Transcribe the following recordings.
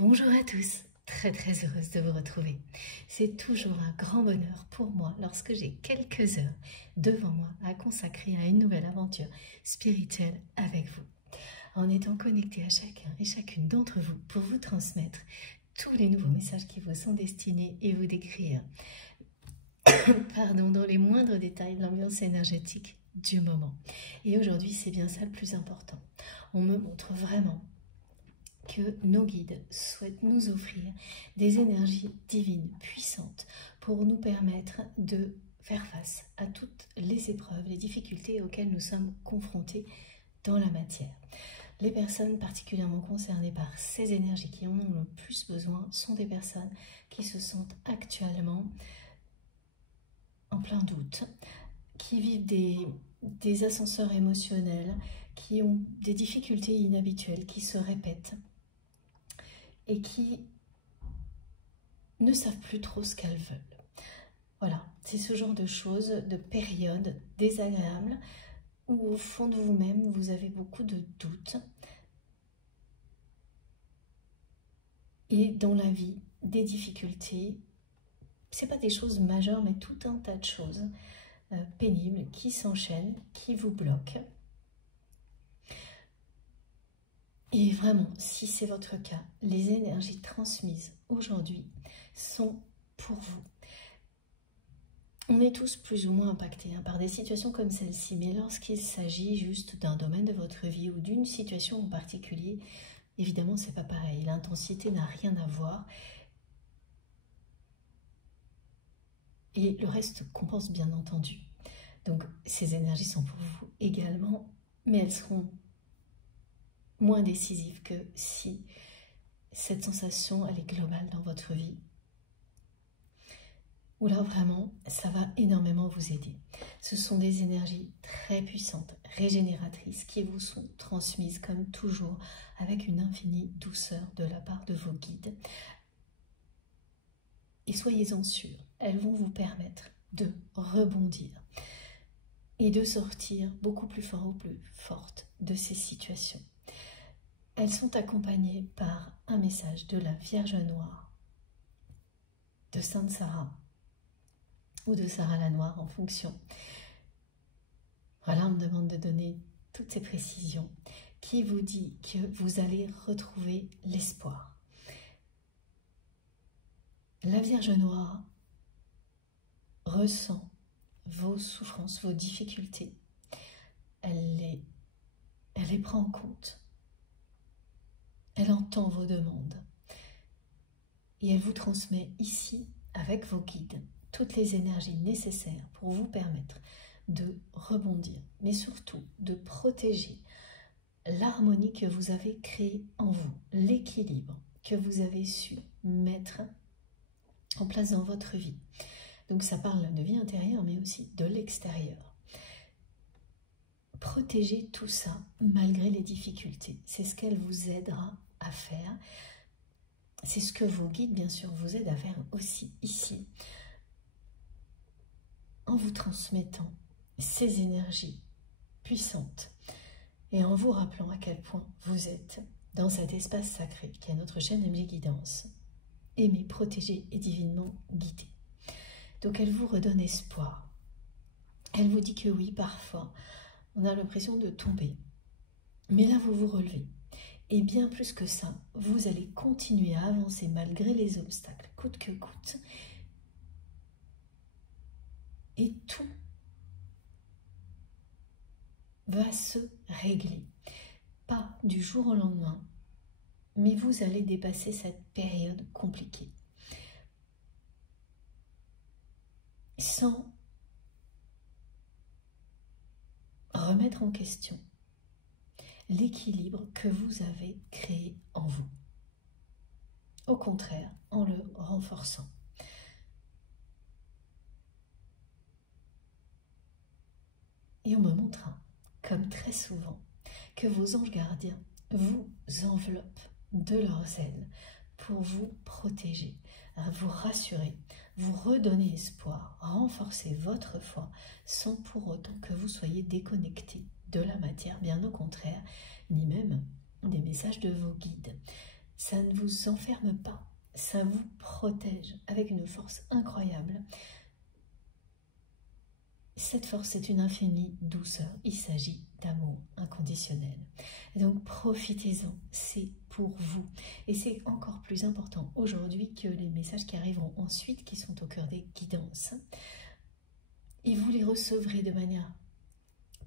Bonjour à tous, très heureuse de vous retrouver. C'est toujours un grand bonheur pour moi lorsque j'ai quelques heures devant moi à consacrer à une nouvelle aventure spirituelle avec vous, en étant connecté à chacun et chacune d'entre vous pour vous transmettre tous les nouveaux messages qui vous sont destinés et vous décrire, dans les moindres détails, l'ambiance énergétique du moment. Et aujourd'hui, c'est bien ça le plus important. On me montre vraiment que nos guides souhaitent nous offrir des énergies divines puissantes pour nous permettre de faire face à toutes les épreuves, les difficultés auxquelles nous sommes confrontés dans la matière. Les personnes particulièrement concernées par ces énergies qui en ont le plus besoin sont des personnes qui se sentent actuellement en plein doute, qui vivent des ascenseurs émotionnels, qui ont des difficultés inhabituelles qui se répètent et qui ne savent plus trop ce qu'elles veulent. Voilà, c'est ce genre de choses, de périodes désagréables où au fond de vous-même, vous avez beaucoup de doutes et dans la vie, des difficultés. Ce n'est pas des choses majeures, mais tout un tas de choses pénibles qui s'enchaînent, qui vous bloquent. Et vraiment, si c'est votre cas, les énergies transmises aujourd'hui sont pour vous. On est tous plus ou moins impactés par des situations comme celle-ci, mais lorsqu'il s'agit juste d'un domaine de votre vie ou d'une situation en particulier, évidemment, c'est pas pareil. L'intensité n'a rien à voir. Et le reste compense bien entendu. Donc, ces énergies sont pour vous également, mais elles seront moins décisive que si cette sensation elle est globale dans votre vie, où là vraiment ça va énormément vous aider. Ce sont des énergies très puissantes, régénératrices, qui vous sont transmises comme toujours avec une infinie douceur de la part de vos guides. Et soyez-en sûrs, elles vont vous permettre de rebondir et de sortir beaucoup plus fort ou plus forte de ces situations. Elles sont accompagnées par un message de la Vierge Noire, de Sainte Sarah ou de Sarah la Noire en fonction. Voilà, on me demande de donner toutes ces précisions qui vous dit que vous allez retrouver l'espoir. La Vierge Noire ressent vos souffrances, vos difficultés. Elle les prend en compte. Elle entend vos demandes et elle vous transmet ici, avec vos guides, toutes les énergies nécessaires pour vous permettre de rebondir, mais surtout de protéger l'harmonie que vous avez créée en vous, l'équilibre que vous avez su mettre en place dans votre vie. Donc ça parle de vie intérieure, mais aussi de l'extérieur. Protégez tout ça malgré les difficultés. C'est ce qu'elle vous aidera à faire. C'est ce que vos guides, bien sûr, vous aident à faire aussi ici, en vous transmettant ces énergies puissantes et en vous rappelant à quel point vous êtes dans cet espace sacré qui est notre chaîne MG Guidance, aimé, protégé et divinement guidé. Donc elle vous redonne espoir. Elle vous dit que oui, parfois, on a l'impression de tomber. Mais là, vous vous relevez. Et bien plus que ça, vous allez continuer à avancer malgré les obstacles, coûte que coûte. Et tout va se régler. Pas du jour au lendemain, mais vous allez dépasser cette période compliquée. Sans remettre en question l'équilibre que vous avez créé en vous. Au contraire, en le renforçant. Et on me montre, comme très souvent, que vos anges gardiens vous enveloppent de leurs ailes pour vous protéger, vous rassurer, vous redonner espoir, renforcer votre foi, sans pour autant que vous soyez déconnecté de la matière, bien au contraire, ni même des messages de vos guides. ça ne vous enferme pas, ça vous protège avec une force incroyable. Cette force est une infinie douceur, il s'agit d'amour inconditionnel. Et donc profitez-en, c'est pour vous. Et c'est encore plus important aujourd'hui que les messages qui arriveront ensuite, qui sont au cœur des guidances. Et vous les recevrez de manière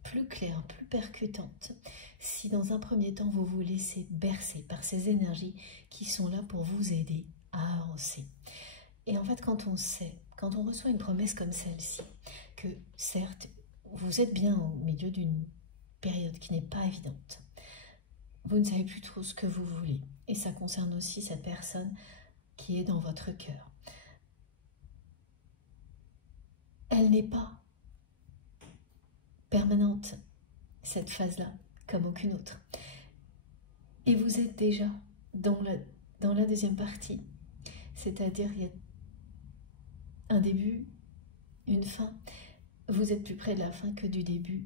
plus claire, plus percutante, si dans un premier temps vous vous laissez bercer par ces énergies qui sont là pour vous aider à avancer. Et en fait, quand on sait, quand on reçoit une promesse comme celle-ci, que certes, vous êtes bien au milieu d'une période qui n'est pas évidente, vous ne savez plus trop ce que vous voulez, et ça concerne aussi cette personne qui est dans votre cœur. Elle n'est pas permanente, cette phase-là, comme aucune autre. Et vous êtes déjà dans la deuxième partie, c'est-à-dire il y a un début, une fin. Vous êtes plus près de la fin que du début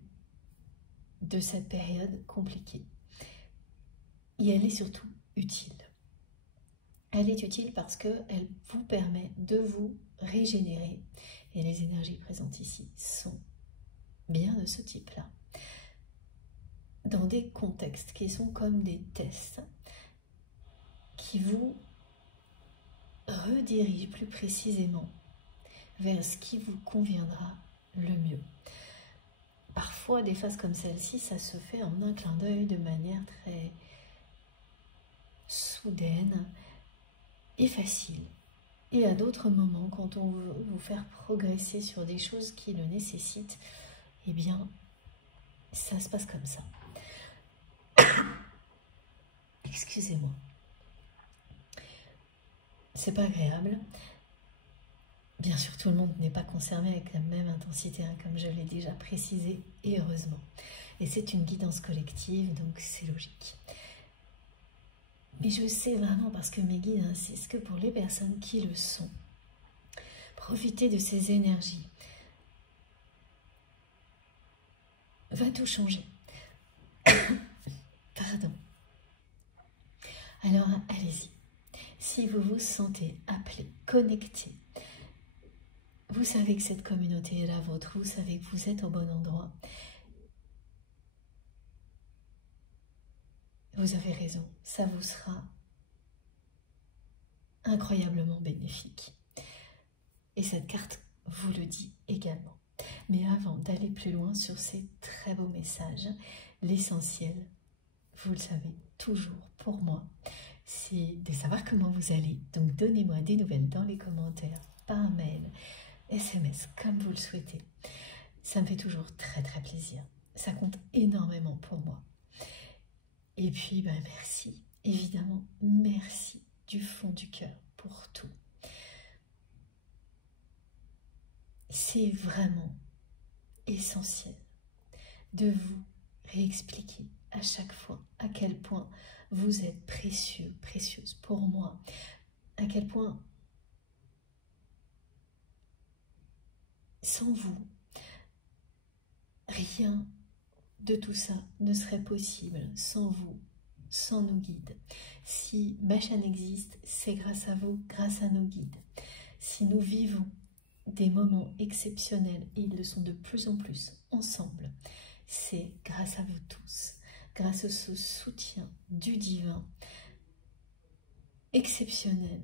de cette période compliquée. Et elle est surtout utile. Elle est utile parce qu'elle vous permet de vous régénérer. Et les énergies présentes ici sont bien de ce type-là. Dans des contextes qui sont comme des tests qui vous redirigent plus précisément vers ce qui vous conviendra le mieux. Parfois, des phases comme celle-ci, ça se fait en un clin d'œil de manière très soudaine et facile. Et à d'autres moments, quand on veut vous faire progresser sur des choses qui le nécessitent, eh bien, ça se passe comme ça. Excusez-moi. C'est pas agréable. Bien sûr, tout le monde n'est pas concerné avec la même intensité, hein, comme je l'ai déjà précisé, et heureusement. Et c'est une guidance collective, donc c'est logique. Mais je sais vraiment, parce que mes guides insistent, que pour les personnes qui le sont, profiter de ces énergies va tout changer. Pardon. Alors, allez-y. Si vous vous sentez appelé, connecté, vous savez que cette communauté est la vôtre, vous savez que vous êtes au bon endroit. Vous avez raison, ça vous sera incroyablement bénéfique. Et cette carte vous le dit également. Mais avant d'aller plus loin sur ces très beaux messages, l'essentiel, vous le savez, toujours pour moi, c'est de savoir comment vous allez. Donc donnez-moi des nouvelles dans les commentaires, par mail, SMS, comme vous le souhaitez. Ça me fait toujours très très plaisir. Ça compte énormément pour moi. Et puis, merci, évidemment, merci du fond du cœur pour tout. C'est vraiment essentiel de vous réexpliquer à chaque fois à quel point vous êtes précieux, précieuse pour moi, à quel point sans vous, rien de tout ça ne serait possible, sans vous, sans nos guides. Si ma chaîne existe, c'est grâce à vous, grâce à nos guides. Si nous vivons des moments exceptionnels, et ils le sont de plus en plus ensemble, c'est grâce à vous tous, grâce à ce soutien du divin exceptionnel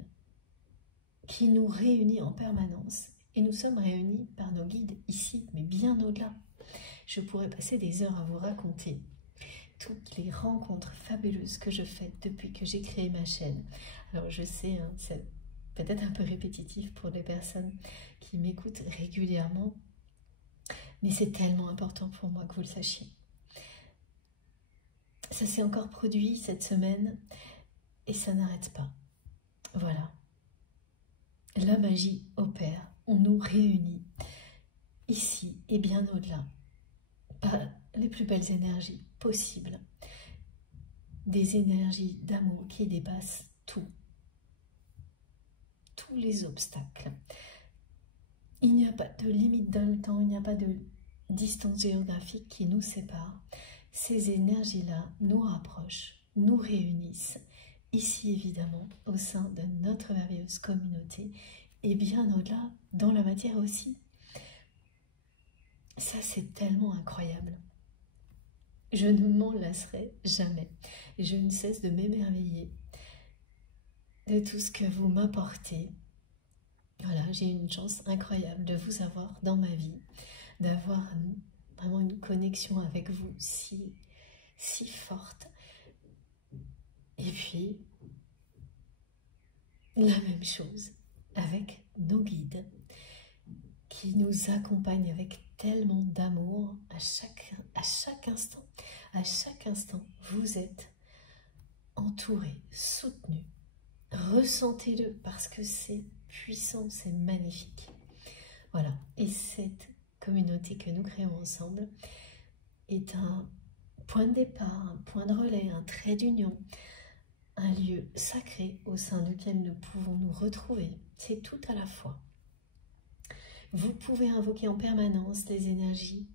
qui nous réunit en permanence. Et nous sommes réunis par nos guides ici, mais bien au-delà. Je pourrais passer des heures à vous raconter toutes les rencontres fabuleuses que je fais depuis que j'ai créé ma chaîne. Alors je sais, hein, c'est peut-être un peu répétitif pour les personnes qui m'écoutent régulièrement, mais c'est tellement important pour moi que vous le sachiez. Ça s'est encore produit cette semaine et ça n'arrête pas. Voilà. La magie opère. On nous réunit ici et bien au-delà par les plus belles énergies possibles. Des énergies d'amour qui dépassent tout. Tous les obstacles. Il n'y a pas de limite dans le temps, il n'y a pas de distance géographique qui nous sépare. Ces énergies-là nous rapprochent, nous réunissent ici évidemment, au sein de notre merveilleuse communauté, et bien au-delà, dans la matière aussi. Ça, c'est tellement incroyable. Je ne m'en lasserai jamais. Je ne cesse de m'émerveiller de tout ce que vous m'apportez. Voilà, j'ai une chance incroyable de vous avoir dans ma vie, d'avoir vraiment une connexion avec vous si forte. Et puis, la même chose avec nos guides qui nous accompagnent avec tellement d'amour à chaque instant. À chaque instant, vous êtes entourés, soutenus. Ressentez-le parce que c'est puissant, c'est magnifique. Voilà, et cette communauté que nous créons ensemble est un point de départ, un point de relais, un trait d'union, un lieu sacré au sein duquel nous pouvons nous retrouver. C'est tout à la fois. Vous pouvez invoquer en permanence les énergies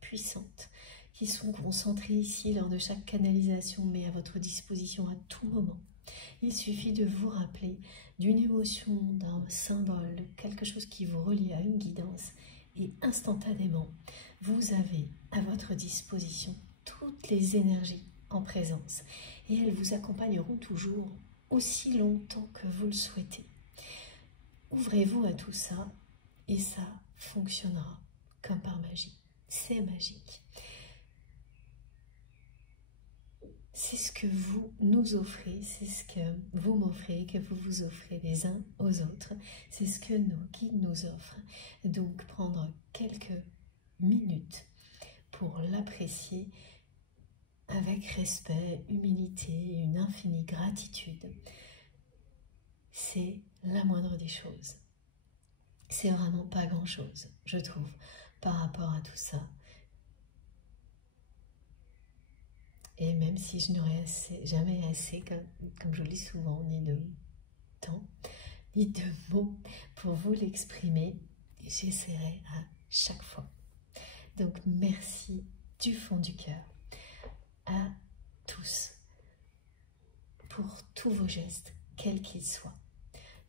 puissantes qui sont concentrées ici lors de chaque canalisation, mais à votre disposition à tout moment. Il suffit de vous rappeler d'une émotion, d'un symbole, de quelque chose qui vous relie à une guidance et instantanément, vous avez à votre disposition toutes les énergies en présence et elles vous accompagneront toujours aussi longtemps que vous le souhaitez. Ouvrez-vous à tout ça et ça fonctionnera comme par magie. C'est magique. C'est ce que vous nous offrez, c'est ce que vous m'offrez, que vous vous offrez les uns aux autres. C'est ce que nos guides nous offrent. Donc prendre quelques minutes pour l'apprécier avec respect, humilité et une infinie gratitude. C'est la moindre des choses. C'est vraiment pas grand-chose, je trouve, par rapport à tout ça. Et même si je n'aurais jamais assez, comme je le dis souvent, ni de temps, ni de mots pour vous l'exprimer, j'essaierai à chaque fois. Donc merci du fond du cœur à tous pour tous vos gestes, quels qu'ils soient,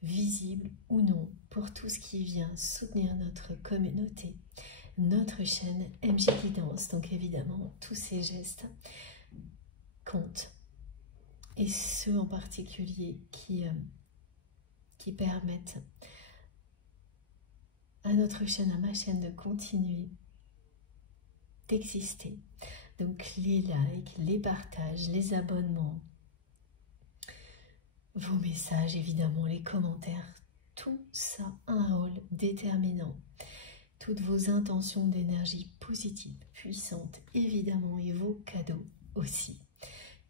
visibles ou non, pour tout ce qui vient soutenir notre communauté, notre chaîne MJ Guidance. Donc évidemment, tous ces gestes comptent, et ceux en particulier qui permettent à notre chaîne, à ma chaîne, de continuer d'exister. Donc les likes, les partages, les abonnements, vos messages, évidemment, les commentaires, tout ça a un rôle déterminant. Toutes vos intentions d'énergie positive, puissante, évidemment, et vos cadeaux aussi.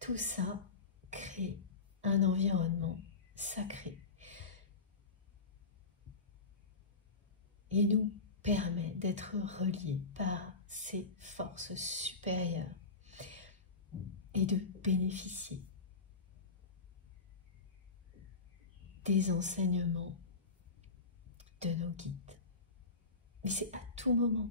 Tout ça crée un environnement sacré et nous permet d'être reliés par ces forces supérieures et de bénéficier des enseignements de nos guides. Mais c'est à tout moment.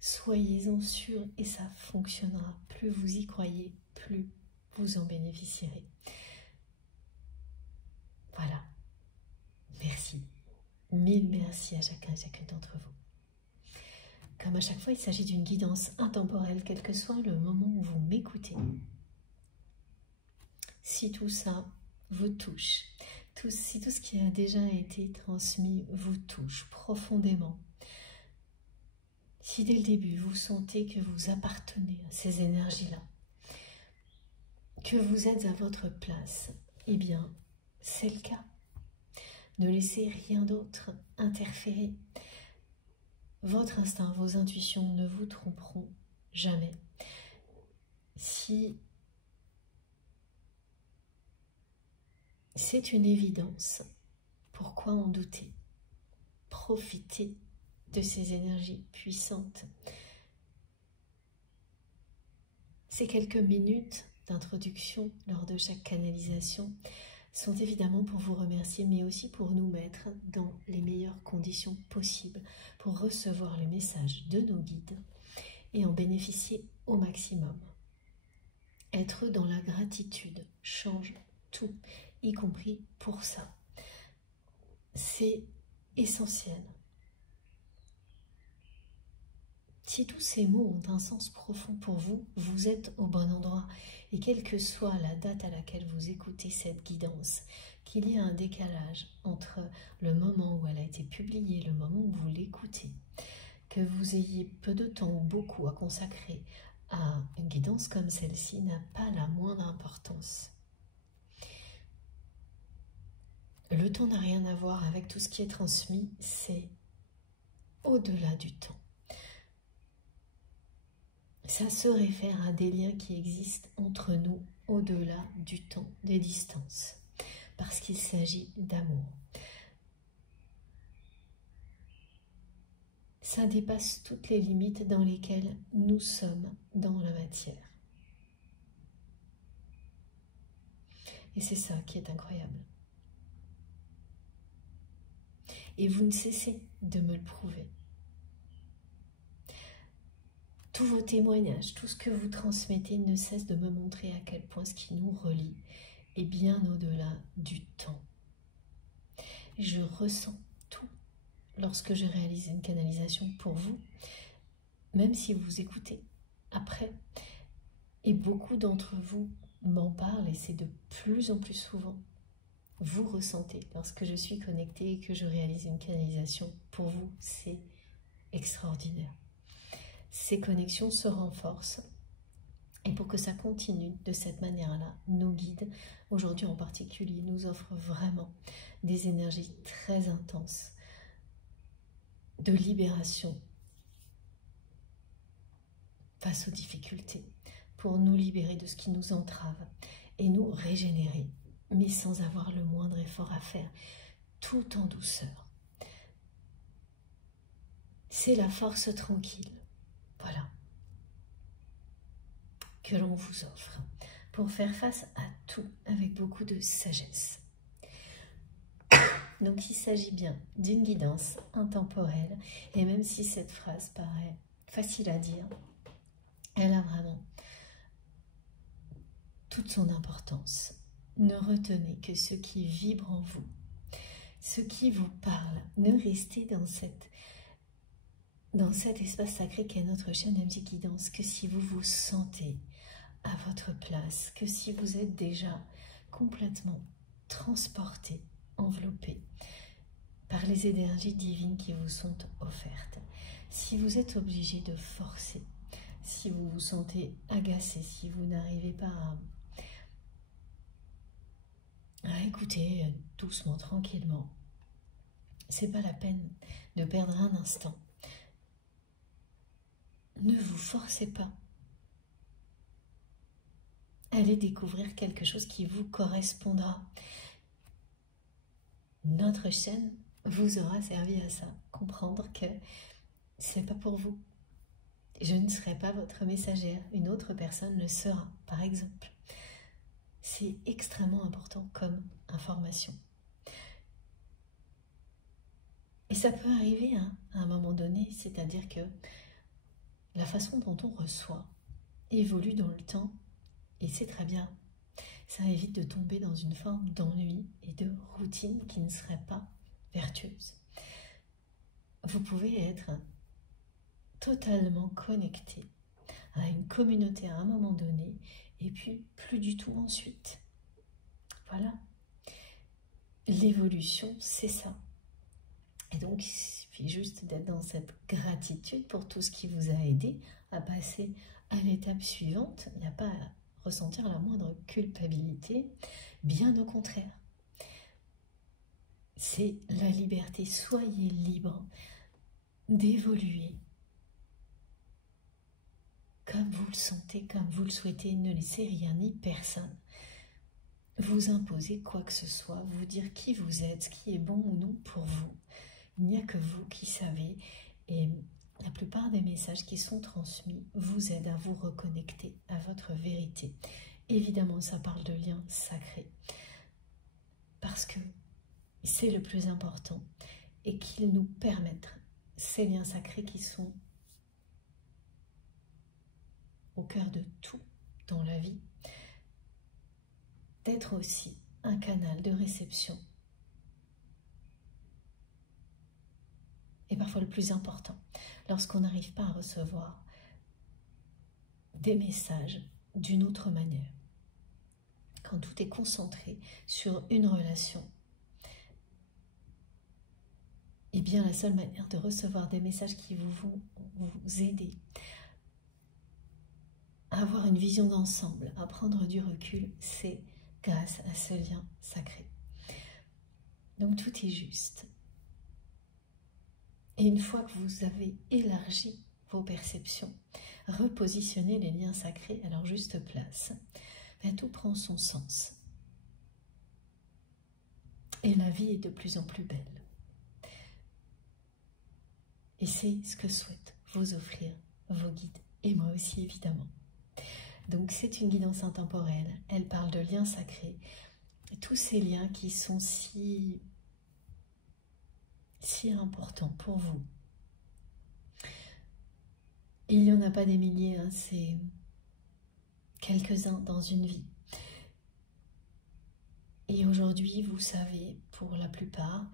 Soyez-en sûrs et ça fonctionnera. Plus vous y croyez, plus vous en bénéficierez. Voilà. Merci. Mille merci à chacun et chacune d'entre vous. Comme à chaque fois, il s'agit d'une guidance intemporelle, quel que soit le moment où vous m'écoutez. Si tout ça vous touche, si tout ce qui a déjà été transmis vous touche profondément, si dès le début vous sentez que vous appartenez à ces énergies-là, que vous êtes à votre place, eh bien, c'est le cas. Ne laissez rien d'autre interférer. Votre instinct, vos intuitions ne vous tromperont jamais. Si c'est une évidence, pourquoi en douter? Profitez de ces énergies puissantes. Ces quelques minutes d'introduction lors de chaque canalisation sont évidemment pour vous remercier, mais aussi pour nous mettre dans les meilleures conditions possibles pour recevoir les messages de nos guides et en bénéficier au maximum. Être dans la gratitude change tout, y compris pour ça. C'est essentiel. Si tous ces mots ont un sens profond pour vous, vous êtes au bon endroit. Et quelle que soit la date à laquelle vous écoutez cette guidance, qu'il y a un décalage entre le moment où elle a été publiée et le moment où vous l'écoutez, que vous ayez peu de temps ou beaucoup à consacrer à une guidance comme celle-ci n'a pas la moindre importance. Le temps n'a rien à voir avec tout ce qui est transmis, c'est au-delà du temps. Ça se réfère à des liens qui existent entre nous au-delà du temps, des distances, parce qu'il s'agit d'amour. Ça dépasse toutes les limites dans lesquelles nous sommes dans la matière. Et c'est ça qui est incroyable. Et vous ne cessez de me le prouver. Tous vos témoignages, tout ce que vous transmettez ne cesse de me montrer à quel point ce qui nous relie est bien au-delà du temps. Je ressens tout lorsque je réalise une canalisation pour vous, même si vous écoutez après. Et beaucoup d'entre vous m'en parlent et c'est de plus en plus souvent. Vous ressentez lorsque je suis connectée et que je réalise une canalisation pour vous, c'est extraordinaire. Ces connexions se renforcent et pour que ça continue de cette manière-là, nos guides, aujourd'hui en particulier, nous offrent vraiment des énergies très intenses de libération face aux difficultés, pour nous libérer de ce qui nous entrave et nous régénérer, mais sans avoir le moindre effort à faire, tout en douceur. C'est la force tranquille. Voilà, que l'on vous offre pour faire face à tout avec beaucoup de sagesse. Donc il s'agit bien d'une guidance intemporelle et même si cette phrase paraît facile à dire, elle a vraiment toute son importance. Ne retenez que ce qui vibre en vous, ce qui vous parle. Ne restez dans cet espace sacré qu'est notre chaîne MJ Guidance que si vous vous sentez à votre place, que si vous êtes déjà complètement transporté, enveloppé par les énergies divines qui vous sont offertes. Si vous êtes obligé de forcer, si vous vous sentez agacé, si vous n'arrivez pas à écouter doucement, tranquillement, c'est pas la peine de perdre un instant. Ne vous forcez pas. Allez découvrir quelque chose qui vous correspondra. Notre chaîne vous aura servi à ça. Comprendre que c'est pas pour vous. Je ne serai pas votre messagère. Une autre personne le sera, par exemple. C'est extrêmement important comme information. Et ça peut arriver à un moment donné, c'est-à-dire que la façon dont on reçoit évolue dans le temps et c'est très bien. Ça évite de tomber dans une forme d'ennui et de routine qui ne serait pas vertueuse. Vous pouvez être totalement connecté à une communauté à un moment donné et puis plus du tout ensuite. Voilà. L'évolution, c'est ça. Et donc, il suffit juste d'être dans cette gratitude pour tout ce qui vous a aidé à passer à l'étape suivante. Il n'y a pas à ressentir la moindre culpabilité, bien au contraire. C'est la liberté. Soyez libre d'évoluer comme vous le sentez, comme vous le souhaitez. Ne laissez rien ni personne vous imposer quoi que ce soit, vous dire qui vous êtes, ce qui est bon ou non pour vous. Il n'y a que vous qui savez et la plupart des messages qui sont transmis vous aident à vous reconnecter à votre vérité. Évidemment, ça parle de liens sacrés parce que c'est le plus important et qu'ils nous permettent, ces liens sacrés qui sont au cœur de tout dans la vie, d'être aussi un canal de réception. Et parfois le plus important, lorsqu'on n'arrive pas à recevoir des messages d'une autre manière. Quand tout est concentré sur une relation, eh bien la seule manière de recevoir des messages qui vont vous aider à avoir une vision d'ensemble, à prendre du recul, c'est grâce à ce lien sacré. Donc tout est juste. Et une fois que vous avez élargi vos perceptions, repositionné les liens sacrés à leur juste place, bien, tout prend son sens. Et la vie est de plus en plus belle. Et c'est ce que souhaitent vous offrir vos guides, et moi aussi évidemment. Donc c'est une guidance intemporelle, elle parle de liens sacrés, tous ces liens qui sont si importants pour vous. Et il n'y en a pas des milliers, hein, c'est quelques-uns dans une vie. Et aujourd'hui, vous savez, pour la plupart,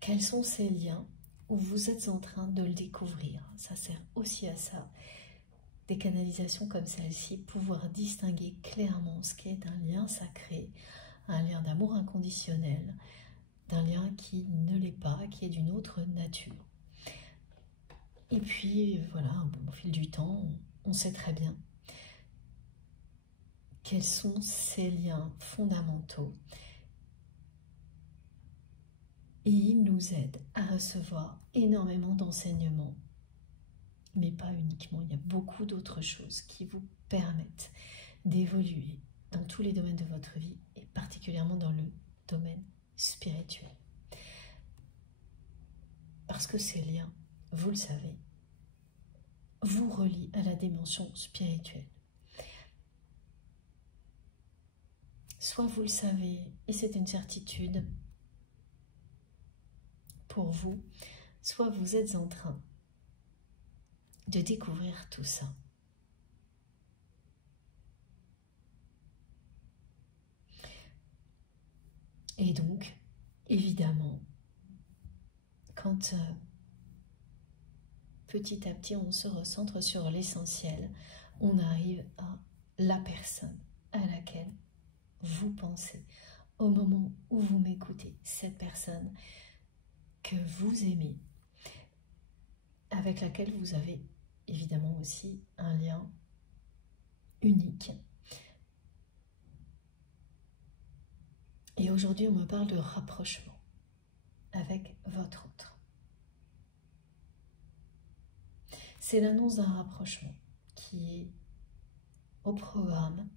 quels sont ces liens où vous êtes en train de le découvrir. Ça sert aussi à ça. Des canalisations comme celle-ci, pouvoir distinguer clairement ce qu'est un lien sacré, un lien d'amour inconditionnel, d'un lien qui ne l'est pas, qui est d'une autre nature. Et puis, voilà, au fil du temps, on sait très bien quels sont ces liens fondamentaux. Et ils nous aident à recevoir énormément d'enseignements, mais pas uniquement. Il y a beaucoup d'autres choses qui vous permettent d'évoluer dans tous les domaines de votre vie, et particulièrement dans le domaine spirituel. Parce que ces liens, vous le savez, vous relient à la dimension spirituelle. Soit vous le savez, et c'est une certitude pour vous, soit vous êtes en train de découvrir tout ça. Et donc, évidemment, quand petit à petit on se recentre sur l'essentiel, on arrive à la personne à laquelle vous pensez au moment où vous m'écoutez, cette personne que vous aimez, avec laquelle vous avez évidemment aussi un lien unique. Et aujourd'hui, on me parle de rapprochement avec votre autre. C'est l'annonce d'un rapprochement qui est au programme.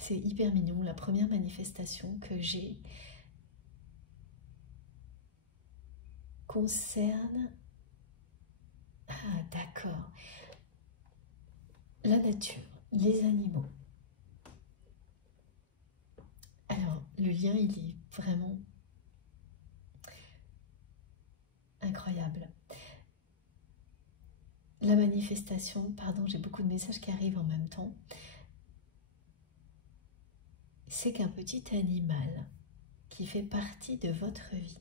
C'est hyper mignon. La première manifestation que j'ai concerne... Ah, d'accord. La nature, les animaux. Alors, le lien, il est vraiment incroyable. La manifestation, pardon, j'ai beaucoup de messages qui arrivent en même temps. C'est qu'un petit animal qui fait partie de votre vie,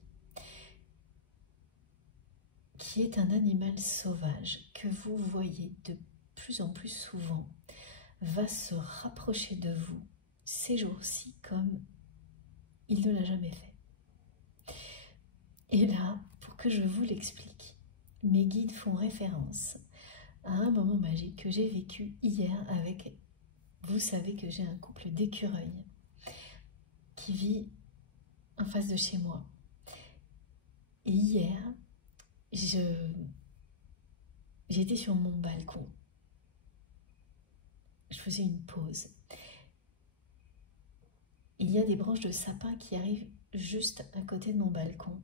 qui est un animal sauvage que vous voyez de plus en plus souvent, va se rapprocher de vous ces jours-ci comme il ne l'a jamais fait. Et là, pour que je vous l'explique, mes guides font référence à un moment magique que j'ai vécu hier avec, vous savez que j'ai un couple d'écureuils qui vit en face de chez moi. Et hier, j'étais sur mon balcon. Je faisais une pause. Il y a des branches de sapin qui arrivent juste à côté de mon balcon.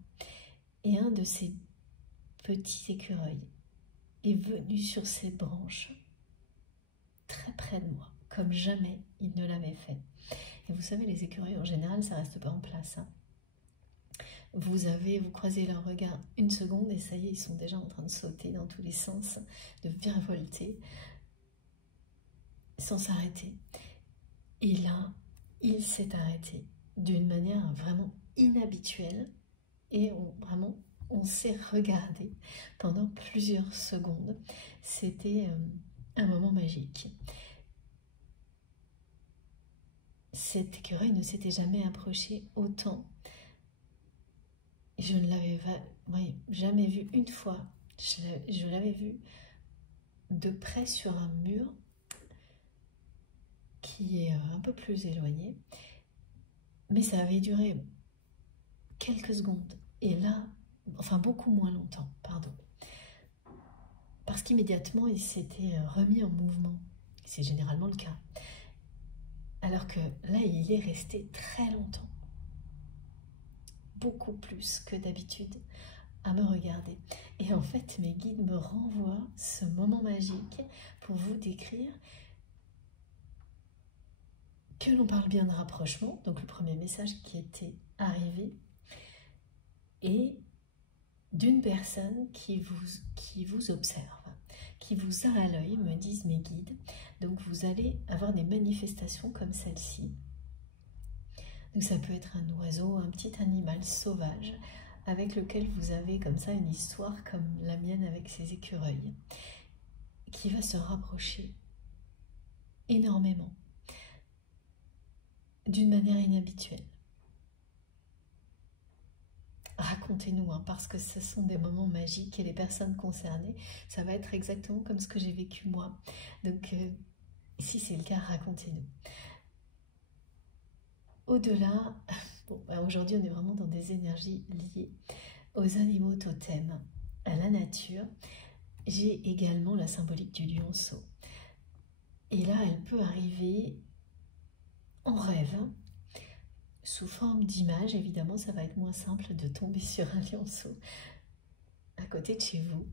Et un de ces petits écureuils est venu sur ces branches, très près de moi, comme jamais il ne l'avait fait. Et vous savez, les écureuils, en général, ça ne reste pas en place. Hein. Vous croisez leur regard une seconde et ça y est, ils sont déjà en train de sauter dans tous les sens, de virevolter, sans s'arrêter. Et là, il s'est arrêté d'une manière vraiment inhabituelle et vraiment on s'est regardé pendant plusieurs secondes. C'était un moment magique. Cet écureuil ne s'était jamais approché autant. Je ne l'avais jamais vu une fois. Je l'avais vu de près sur un mur qui est un peu plus éloigné. Mais ça avait duré quelques secondes. Et là, enfin beaucoup moins longtemps, pardon. Parce qu'immédiatement, il s'était remis en mouvement. C'est généralement le cas. Alors que là, il est resté très longtemps. Beaucoup plus que d'habitude à me regarder. Et en fait, mes guides me renvoient ce moment magique pour vous décrire que l'on parle bien de rapprochement, donc le premier message qui était arrivé, et d'une personne qui vous observe, qui vous a à l'œil, me disent mes guides. Donc vous allez avoir des manifestations comme celle-ci. Donc ça peut être un oiseau, un petit animal sauvage avec lequel vous avez comme ça une histoire comme la mienne avec ses écureuils, qui va se rapprocher énormément, d'une manière inhabituelle. Racontez-nous, hein, parce que ce sont des moments magiques et les personnes concernées, ça va être exactement comme ce que j'ai vécu moi. Donc, si c'est le cas, racontez-nous. Au-delà, bon, aujourd'hui on est vraiment dans des énergies liées aux animaux totems, à la nature. J'ai également la symbolique du lionceau. Et là, elle peut arriver en rêve, sous forme d'image. Évidemment, ça va être moins simple de tomber sur un lionceau à côté de chez vous.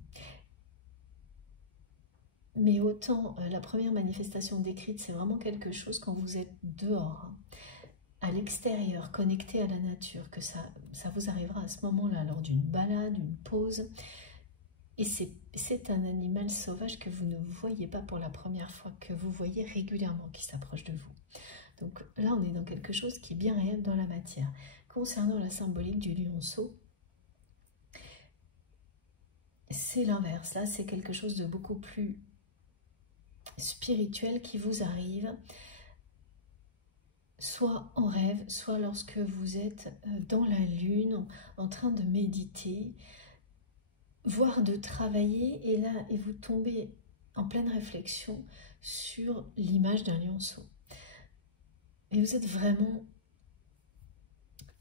Mais autant la première manifestation décrite, c'est vraiment quelque chose quand vous êtes dehors, hein, à l'extérieur, connecté à la nature, que ça vous arrivera à ce moment-là, lors d'une balade, une pause. Et c'est un animal sauvage que vous ne voyez pas pour la première fois, que vous voyez régulièrement, qui s'approche de vous. Donc là, on est dans quelque chose qui est bien réel dans la matière. Concernant la symbolique du lionceau, c'est l'inverse. Là, c'est quelque chose de beaucoup plus spirituel qui vous arrive, soit en rêve, soit lorsque vous êtes dans la lune, en train de méditer, voire de travailler, et là, et vous tombez en pleine réflexion sur l'image d'un lionceau. Et vous êtes vraiment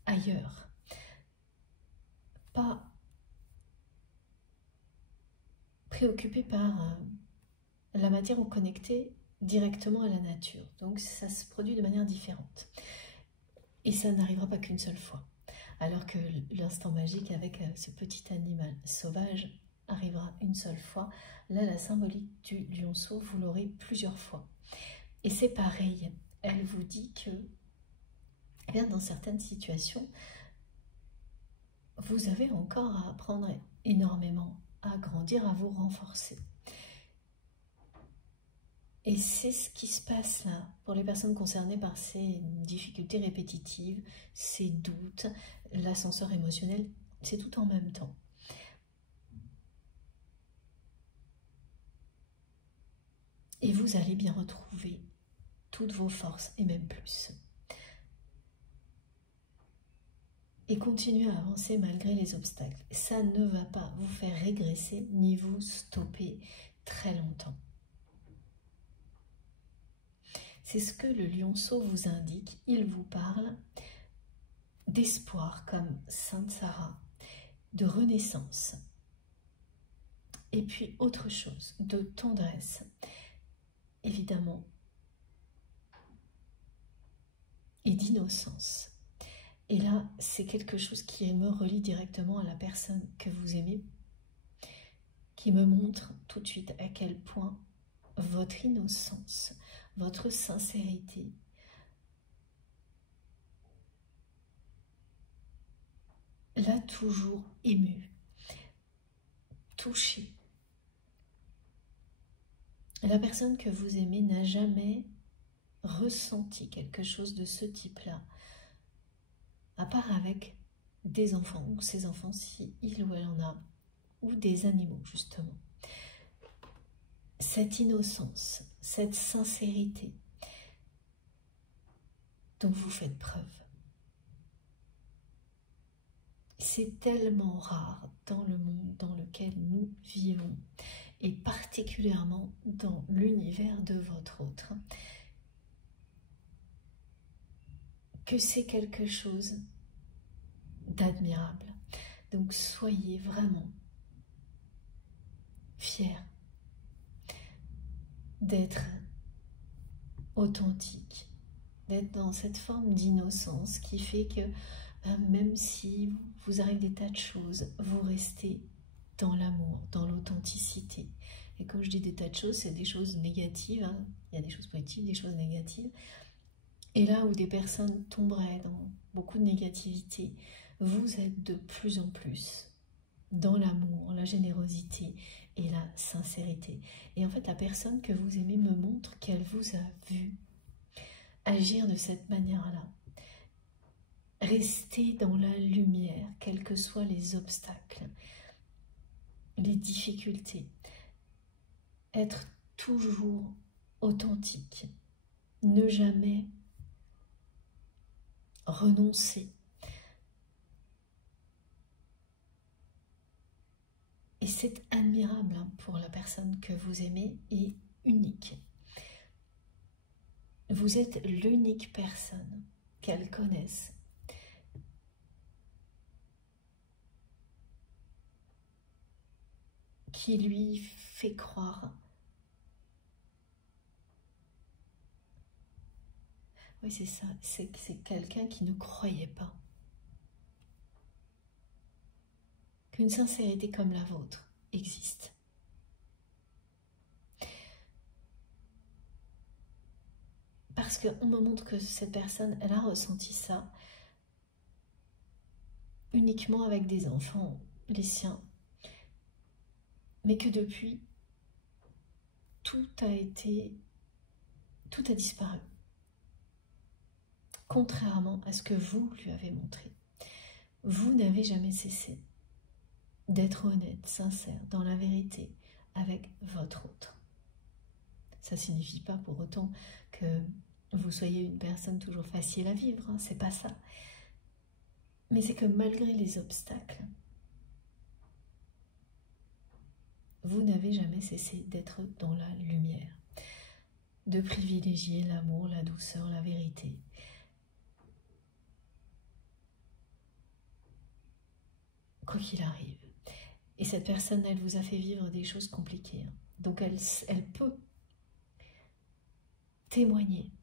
ailleurs, pas préoccupé par la matière ou connecté directement à la nature. Donc ça se produit de manière différente. Et ça n'arrivera pas qu'une seule fois. Alors que l'instant magique avec ce petit animal sauvage arrivera une seule fois. Là, la symbolique du lionceau, vous l'aurez plusieurs fois. Et c'est pareil. Elle vous dit que, eh bien, dans certaines situations, vous avez encore à apprendre énormément, à grandir, à vous renforcer. Et c'est ce qui se passe là, pour les personnes concernées par ces difficultés répétitives, ces doutes, l'ascenseur émotionnel, c'est tout en même temps. Et vous allez bien retrouver toutes vos forces, et même plus. Et continuez à avancer malgré les obstacles. Ça ne va pas vous faire régresser, ni vous stopper très longtemps. C'est ce que le lionceau vous indique. Il vous parle d'espoir comme Sainte Sarah, de renaissance. Et puis autre chose, de tendresse, évidemment, et d'innocence. Et là, c'est quelque chose qui me relie directement à la personne que vous aimez, qui me montre tout de suite à quel point votre innocence, votre sincérité l'a toujours ému, touché. La personne que vous aimez n'a jamais ressenti quelque chose de ce type-là, à part avec des enfants, ou ses enfants si il ou elle en a, ou des animaux justement. Cette innocence, cette sincérité dont vous faites preuve. C'est tellement rare dans le monde dans lequel nous vivons, et particulièrement dans l'univers de votre autre, que c'est quelque chose d'admirable. Donc soyez vraiment fiers d'être authentique, d'être dans cette forme d'innocence qui fait que même si vous arrive des tas de choses, vous restez dans l'amour, dans l'authenticité. Et quand je dis des tas de choses, c'est des choses négatives, hein. Il y a des choses positives, des choses négatives. Et là où des personnes tomberaient dans beaucoup de négativité, vous êtes de plus en plus dans l'amour, la générosité et la sincérité. Et en fait, la personne que vous aimez me montre qu'elle vous a vu agir de cette manière-là. Restez dans la lumière, quels que soient les obstacles, les difficultés. Être toujours authentique. Ne jamais renoncer. Et c'est admirable pour la personne que vous aimez et unique. Vous êtes l'unique personne qu'elle connaisse qui lui fait croire. Oui, c'est ça, c'est quelqu'un qui ne croyait pas qu'une sincérité comme la vôtre existe. Parce qu'on me montre que cette personne, elle a ressenti ça uniquement avec des enfants, les siens, mais que depuis, tout a disparu, contrairement à ce que vous lui avez montré. Vous n'avez jamais cessé d'être honnête, sincère, dans la vérité avec votre autre. Ça ne signifie pas pour autant que vous soyez une personne toujours facile à vivre, hein, c'est pas ça. Mais c'est que malgré les obstacles, vous n'avez jamais cessé d'être dans la lumière, de privilégier l'amour, la douceur, la vérité. Quoi qu'il arrive. Et cette personne, elle vous a fait vivre des choses compliquées. Hein. Donc elle peut témoigner.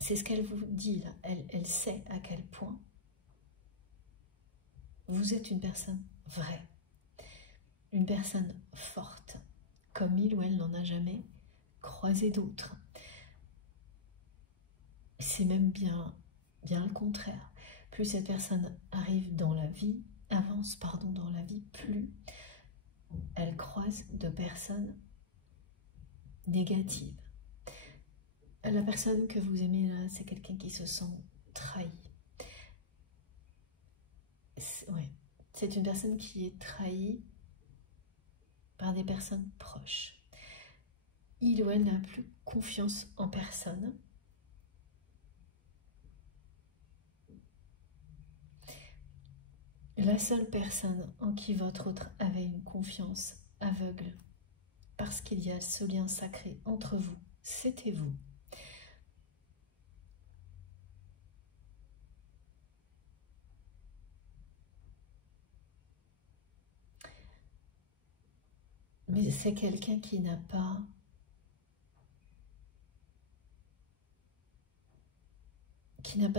C'est ce qu'elle vous dit là. Elle sait à quel point vous êtes une personne vraie. Une personne forte, comme il ou elle n'en a jamais croisé d'autres. C'est même bien le contraire. Plus cette personne arrive dans la vie, avance dans la vie, plus elle croise de personnes négatives. La personne que vous aimez là, c'est quelqu'un qui se sent trahi. Ouais, c'est une personne qui est trahie par des personnes proches. Il ou elle n'a plus confiance en personne. La seule personne en qui votre autre avait une confiance aveugle, parce qu'il y a ce lien sacré entre vous, c'était vous. Mais c'est quelqu'un qui n'a pas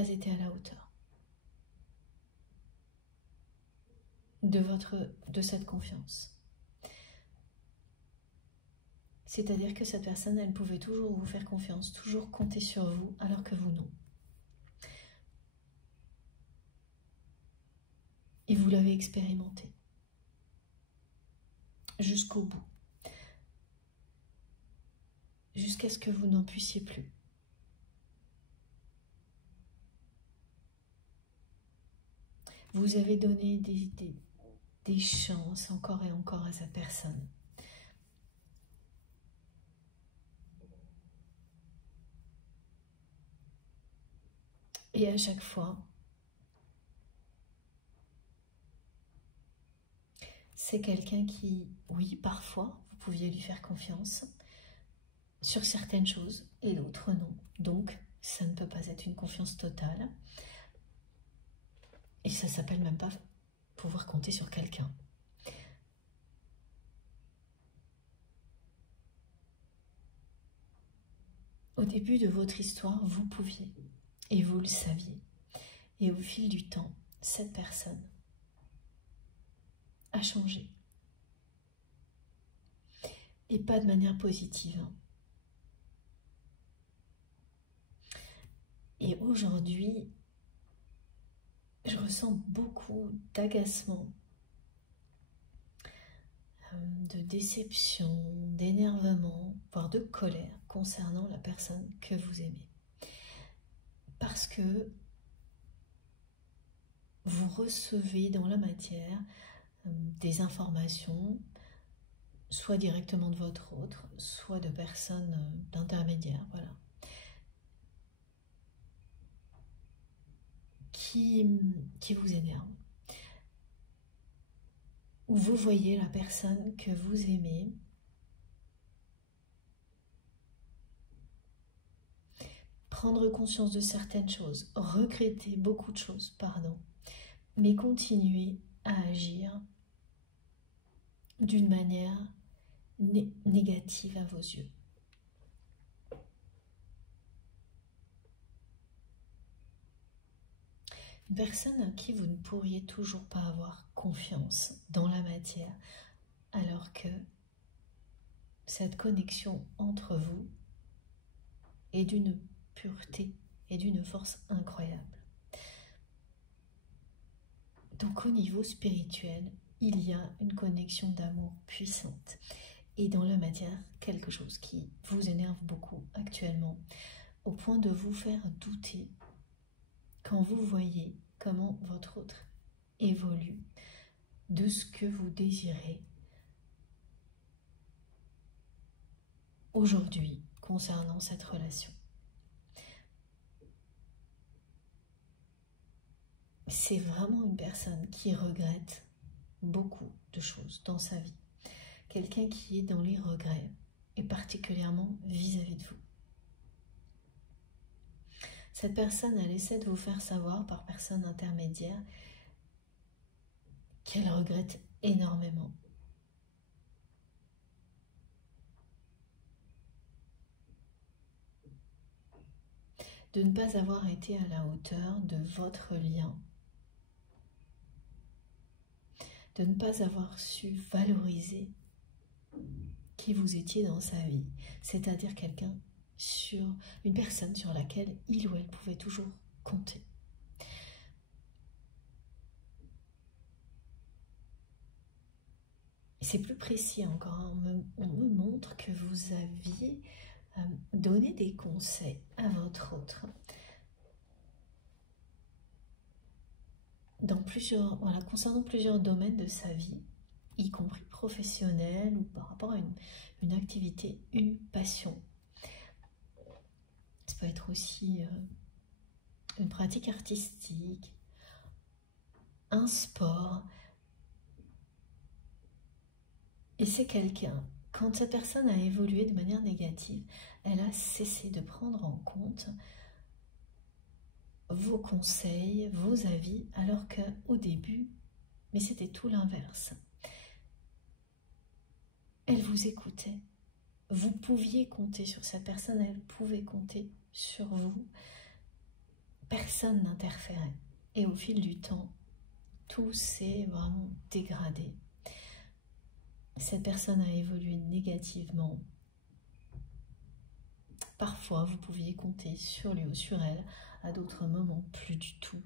été à la hauteur de cette confiance. C'est-à-dire que cette personne, elle pouvait toujours vous faire confiance, toujours compter sur vous, alors que vous non. Et vous l'avez expérimenté jusqu'au bout, jusqu'à ce que vous n'en puissiez plus. Vous avez donné des chances encore et encore à cette personne. Et à chaque fois, c'est quelqu'un qui, oui, parfois, vous pouviez lui faire confiance sur certaines choses et d'autres non. Donc, ça ne peut pas être une confiance totale. Et ça s'appelle même pas pouvoir compter sur quelqu'un. Au début de votre histoire, vous pouviez, et vous le saviez. Et au fil du temps, cette personne a changé. Et pas de manière positive. Et aujourd'hui, je ressens beaucoup d'agacement, de déception, d'énervement, voire de colère concernant la personne que vous aimez. Parce que vous recevez dans la matière des informations, soit directement de votre autre, soit de personnes d'intermédiaires, voilà, qui vous énervent. Ou vous voyez la personne que vous aimez prendre conscience de certaines choses, regretter beaucoup de choses, pardon, mais continuer à agir d'une manière négative à vos yeux. Une personne à qui vous ne pourriez toujours pas avoir confiance dans la matière, alors que cette connexion entre vous est d'une pureté et d'une force incroyable. Donc au niveau spirituel, il y a une connexion d'amour puissante. Et dans la matière, quelque chose qui vous énerve beaucoup actuellement, au point de vous faire douter quand vous voyez comment votre autre évolue de ce que vous désirez aujourd'hui concernant cette relation. C'est vraiment une personne qui regrette beaucoup de choses dans sa vie. Quelqu'un qui est dans les regrets, et particulièrement vis-à-vis de vous. Cette personne, elle essaie de vous faire savoir par personne intermédiaire qu'elle regrette énormément. De ne pas avoir été à la hauteur de votre lien. De ne pas avoir su valoriser qui vous étiez dans sa vie. C'est-à-dire une personne sur laquelle il ou elle pouvait toujours compter. C'est plus précis encore, hein. On me montre que vous aviez donné des conseils à votre autre concernant plusieurs domaines de sa vie, y compris professionnel ou par rapport à une activité, une passion. Ça peut être aussi une pratique artistique, un sport. Et c'est quelqu'un, quand cette personne a évolué de manière négative, elle a cessé de prendre en compte vos conseils, vos avis, alors qu'au début, mais c'était tout l'inverse. Elle vous écoutait. Vous pouviez compter sur cette personne, elle pouvait compter sur vous. Personne n'interférait. Et au fil du temps, tout s'est vraiment dégradé. Cette personne a évolué négativement. Parfois, vous pouviez compter sur lui ou sur elle, à d'autres moments, plus du tout.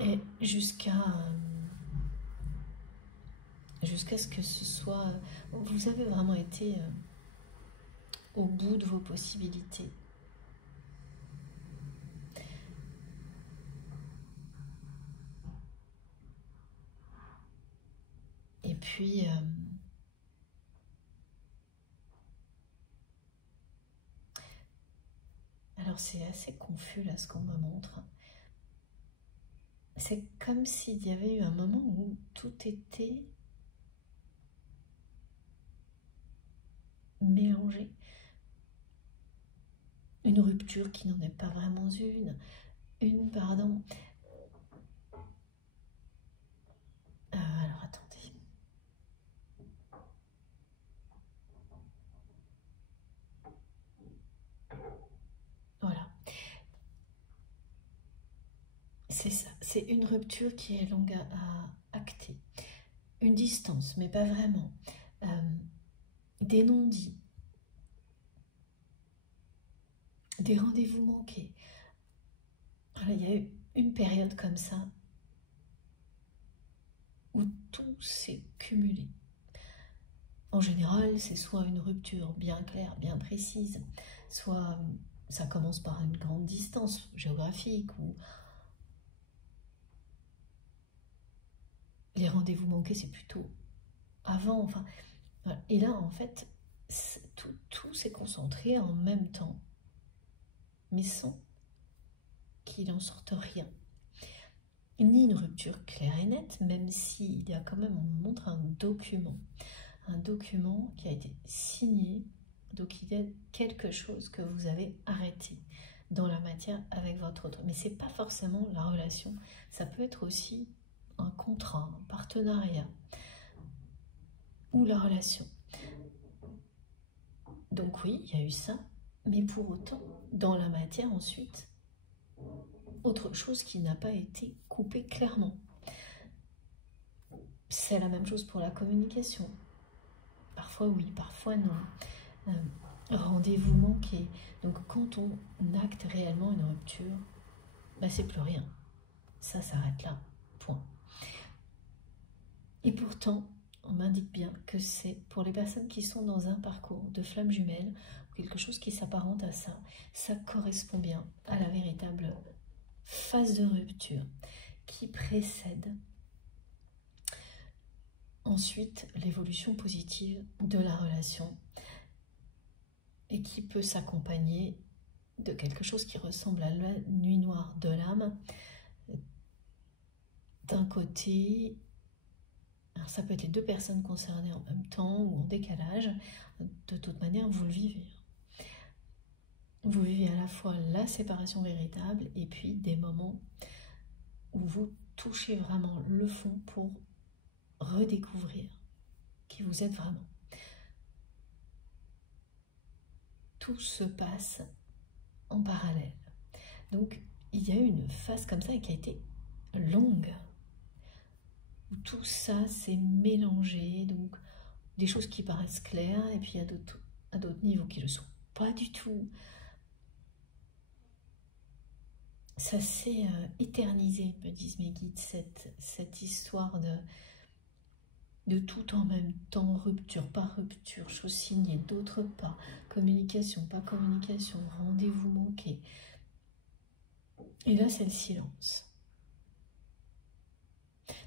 Et jusqu'à ce que ce soit... Vous avez vraiment été au bout de vos possibilités. puis, alors c'est assez confus là ce qu'on me montre. C'est comme s'il y avait eu un moment où tout était mélangé. Une rupture qui n'en est pas vraiment pardon. Alors attendez. Voilà. C'est ça, c'est une rupture qui est longue à acter. Une distance, mais pas vraiment. Des non-dits. Des rendez-vous manqués. Voilà, il y a eu une période comme ça où tout s'est cumulé. En général, c'est soit une rupture bien claire, bien précise, soit ça commence par une grande distance géographique ou les rendez-vous manqués, c'est plutôt avant. Enfin, voilà. Et là, en fait, tout s'est concentré en même temps, mais sans qu'il en sorte rien. Ni une rupture claire et nette, même s'il y a quand même, on nous montre un document qui a été signé, donc il y a quelque chose que vous avez arrêté dans la matière avec votre autre. Mais c'est pas forcément la relation, ça peut être aussi un contrat, un partenariat ou la relation. Donc oui, il y a eu ça, mais pour autant, dans la matière ensuite, autre chose qui n'a pas été coupée clairement. C'est la même chose pour la communication. Parfois oui, parfois non. Rendez-vous manqué. Donc quand on acte réellement une rupture, bah, c'est plus rien. Ça s'arrête là. Point. Et pourtant, on m'indique bien que c'est pour les personnes qui sont dans un parcours de flamme jumelle, ou quelque chose qui s'apparente à ça, ça correspond bien à la véritable phase de rupture qui précède ensuite l'évolution positive de la relation et qui peut s'accompagner de quelque chose qui ressemble à la nuit noire de l'âme. D'un côté, alors ça peut être les deux personnes concernées en même temps ou en décalage, de toute manière vous le vivez. Vous vivez à la fois la séparation véritable et puis des moments où vous touchez vraiment le fond pour redécouvrir qui vous êtes vraiment. Tout se passe en parallèle. Donc il y a eu une phase comme ça qui a été longue, où tout ça s'est mélangé, donc des choses qui paraissent claires et puis à d'autres niveaux qui ne le sont pas du tout. Ça s'est éternisé, me disent mes guides, cette histoire de tout en même temps, rupture, pas rupture, chose signée, d'autres pas, communication, pas communication, rendez-vous manqué. Et là, c'est le silence.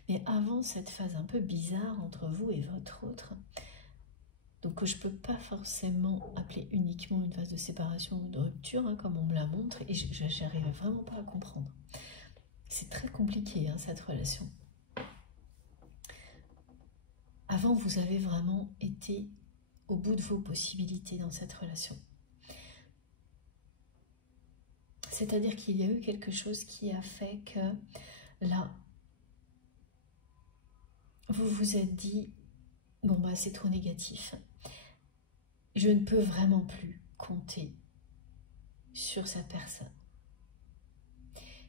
Mais avant cette phase un peu bizarre entre vous et votre autre, donc que je ne peux pas forcément appeler uniquement une phase de séparation ou de rupture, hein, comme on me la montre, et je n'arrive vraiment pas à comprendre. C'est très compliqué, hein, cette relation. Avant, vous avez vraiment été au bout de vos possibilités dans cette relation. C'est-à-dire qu'il y a eu quelque chose qui a fait que là, vous vous êtes dit, bon bah c'est trop négatif. Je ne peux vraiment plus compter sur cette personne.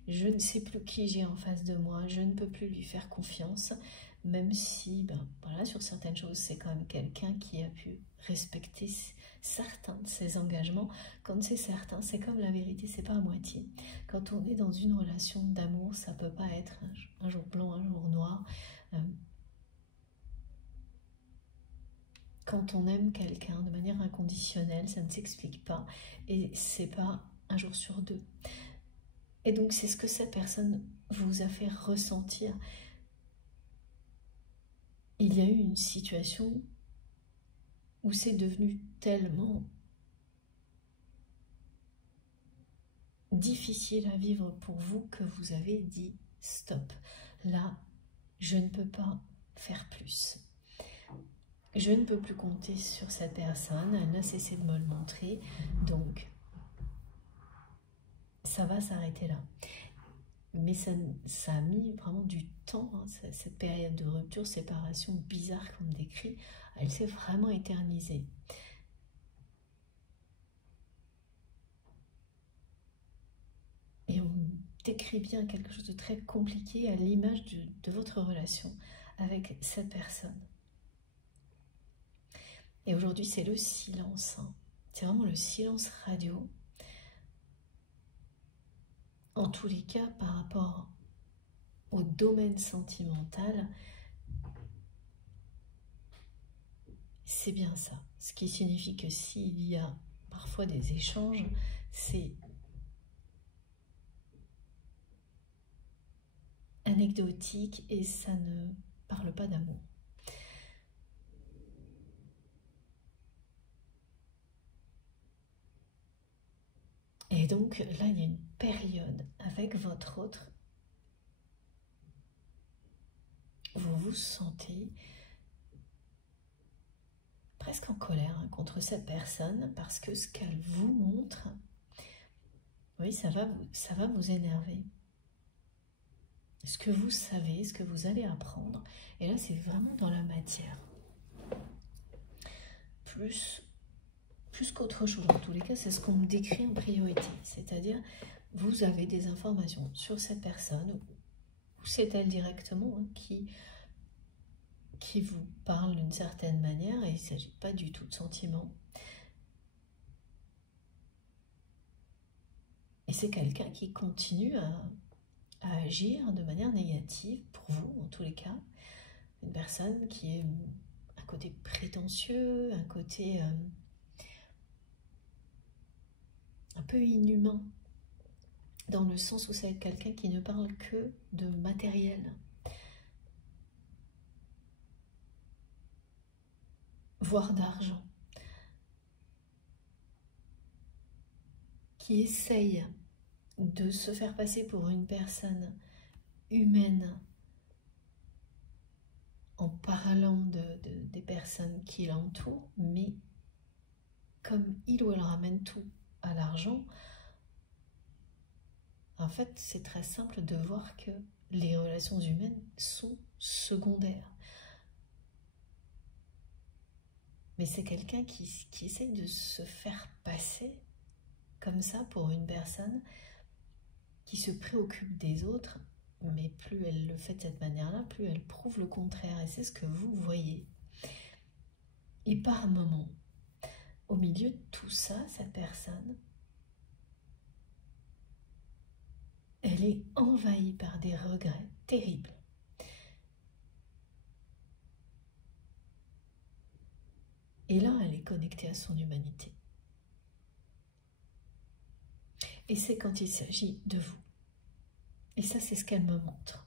Je ne sais plus qui j'ai en face de moi, je ne peux plus lui faire confiance, même si, ben, voilà, sur certaines choses, c'est quand même quelqu'un qui a pu respecter certains de ses engagements. Quand c'est certain, c'est comme la vérité, c'est pas à moitié. Quand on est dans une relation d'amour, ça peut pas être un jour blanc, un jour noir. Quand on aime quelqu'un de manière inconditionnelle, ça ne s'explique pas et c'est pas un jour sur deux. Et donc c'est ce que cette personne vous a fait ressentir. il y a eu une situation où c'est devenu tellement difficile à vivre pour vous que vous avez dit stop. Là, je ne peux pas faire plus. Je ne peux plus compter sur cette personne, elle n'a cessé de me le montrer, donc ça va s'arrêter là. Mais ça a mis vraiment du temps, hein, cette période de rupture, séparation bizarre qu'on me décrit, elle s'est vraiment éternisée. Et on décrit bien quelque chose de très compliqué à l'image de votre relation avec cette personne. Et aujourd'hui, c'est le silence. Hein. C'est vraiment le silence radio. En tous les cas, par rapport au domaine sentimental, c'est bien ça. Ce qui signifie que s'il y a parfois des échanges, c'est anecdotique et ça ne parle pas d'amour. Et donc là, il y a une période avec votre autre où vous vous sentez presque en colère contre cette personne parce que ce qu'elle vous montre, oui, ça va vous énerver. Ce que vous savez, ce que vous allez apprendre, et là c'est vraiment dans la matière. Plus qu'autre chose, en tous les cas, c'est ce qu'on me décrit en priorité. C'est-à-dire, vous avez des informations sur cette personne, ou c'est elle directement hein, qui vous parle d'une certaine manière, et il ne s'agit pas du tout de sentiments. Et c'est quelqu'un qui continue à agir de manière négative, pour vous en tous les cas. Une personne qui est un côté prétentieux, un côté un peu inhumain, dans le sens où c'est quelqu'un qui ne parle que de matériel. Voire d'argent. Qui essaye de se faire passer pour une personne humaine en parlant des personnes qui l'entourent, mais comme il ou elle ramène tout à l'argent, en fait, c'est très simple de voir que les relations humaines sont secondaires. Mais c'est quelqu'un qui essaie de se faire passer comme ça pour une personne qui se préoccupe des autres, mais plus elle le fait de cette manière-là, plus elle prouve le contraire. Et c'est ce que vous voyez. Et par moments, au milieu de tout ça, cette personne, elle est envahie par des regrets terribles. Et là, elle est connectée à son humanité. Et c'est quand il s'agit de vous. Et ça, c'est ce qu'elle me montre.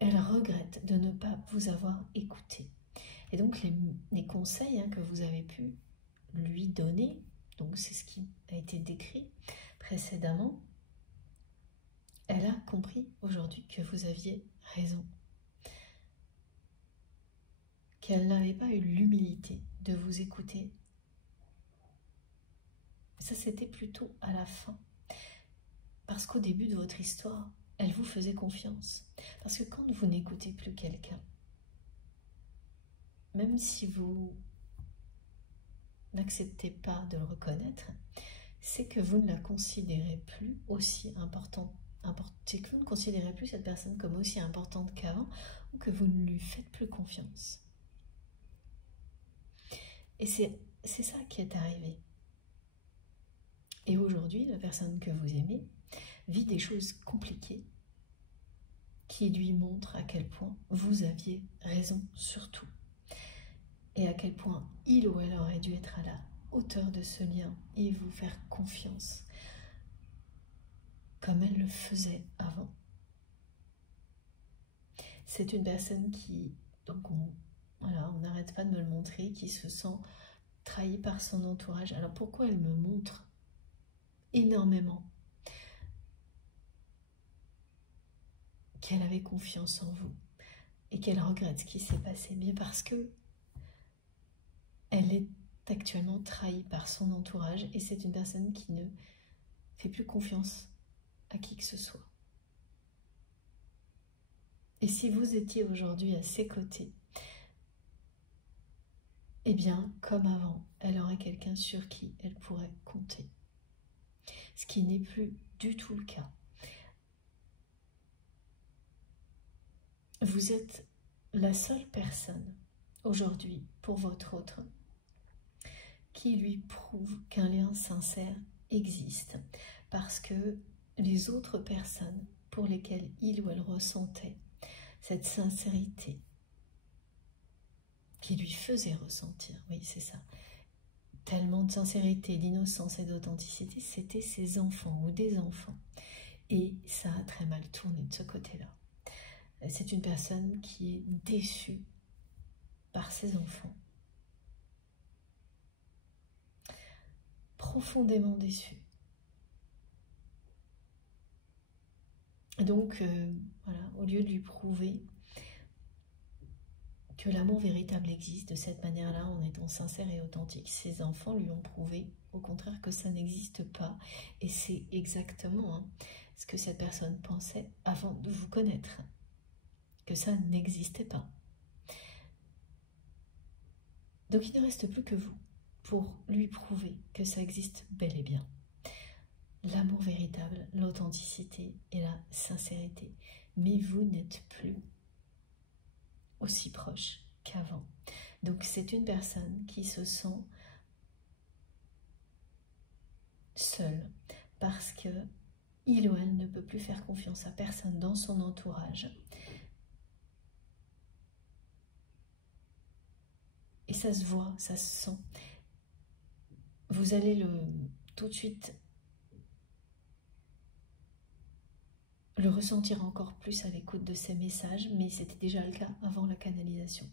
Elle regrette de ne pas vous avoir écouté. Et donc, les conseils que vous avez pu lui donner, donc c'est ce qui a été décrit précédemment, elle a compris aujourd'hui que vous aviez raison. Qu'elle n'avait pas eu l'humilité de vous écouter. Ça, c'était plutôt à la fin. Parce qu'au début de votre histoire, elle vous faisait confiance. Parce que quand vous n'écoutez plus quelqu'un, même si vous n'acceptez pas de le reconnaître, c'est que vous ne la considérez plus aussi importante. C'est que vous ne considérez plus cette personne comme aussi importante qu'avant, ou que vous ne lui faites plus confiance. Et c'est ça qui est arrivé. Et aujourd'hui, la personne que vous aimez vit des choses compliquées qui lui montrent à quel point vous aviez raison sur tout. Et à quel point il ou elle aurait dû être à la hauteur de ce lien et vous faire confiance comme elle le faisait avant. C'est une personne qui, donc voilà, on n'arrête pas de me le montrer, qui se sent trahie par son entourage. Alors pourquoi elle me montre énormément qu'elle avait confiance en vous et qu'elle regrette ce qui s'est passé? Bien parce que elle est actuellement trahie par son entourage et c'est une personne qui ne fait plus confiance à qui que ce soit. Et si vous étiez aujourd'hui à ses côtés, eh bien, comme avant, elle aurait quelqu'un sur qui elle pourrait compter. Ce qui n'est plus du tout le cas. Vous êtes la seule personne aujourd'hui pour votre autre qui lui prouve qu'un lien sincère existe, parce que les autres personnes pour lesquelles il ou elle ressentait cette sincérité qui lui faisait ressentir, oui c'est ça, tellement de sincérité, d'innocence et d'authenticité, c'était ses enfants ou des enfants. Et ça a très mal tourné de ce côté-là. C'est une personne qui est déçue par ses enfants. Profondément déçue. Donc, voilà, au lieu de lui prouver que l'amour véritable existe de cette manière-là, en étant sincère et authentique, ses enfants lui ont prouvé, au contraire, que ça n'existe pas. Et c'est exactement ce que cette personne pensait avant de vous connaître, que ça n'existait pas. Donc, il ne reste plus que vous pour lui prouver que ça existe bel et bien. L'amour véritable, l'authenticité et la sincérité. Mais vous n'êtes plus aussi proche qu'avant. Donc c'est une personne qui se sent seule parce que il ou elle ne peut plus faire confiance à personne dans son entourage. Et ça se voit, ça se sent. Vous allez tout de suite le ressentir encore plus à l'écoute de ces messages, mais c'était déjà le cas avant la canalisation.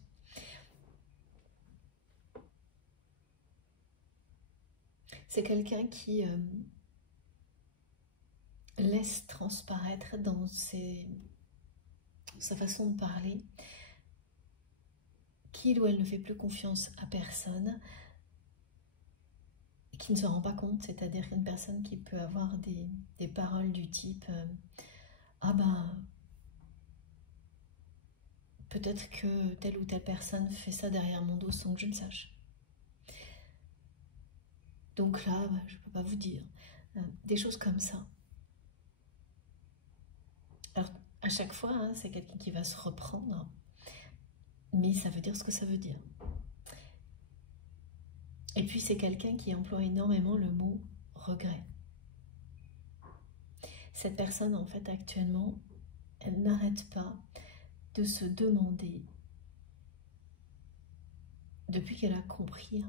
C'est quelqu'un qui laisse transparaître dans sa façon de parler qu'il ou elle ne fait plus confiance à personne, et qui ne se rend pas compte, c'est-à-dire une personne qui peut avoir des paroles du type ah ben, peut-être que telle ou telle personne fait ça derrière mon dos sans que je le sache. Donc là, je ne peux pas vous dire. Des choses comme ça. Alors, à chaque fois, c'est quelqu'un qui va se reprendre, mais ça veut dire ce que ça veut dire. Et puis, c'est quelqu'un qui emploie énormément le mot regret. Cette personne, en fait, actuellement, elle n'arrête pas de se demander, depuis qu'elle a compris,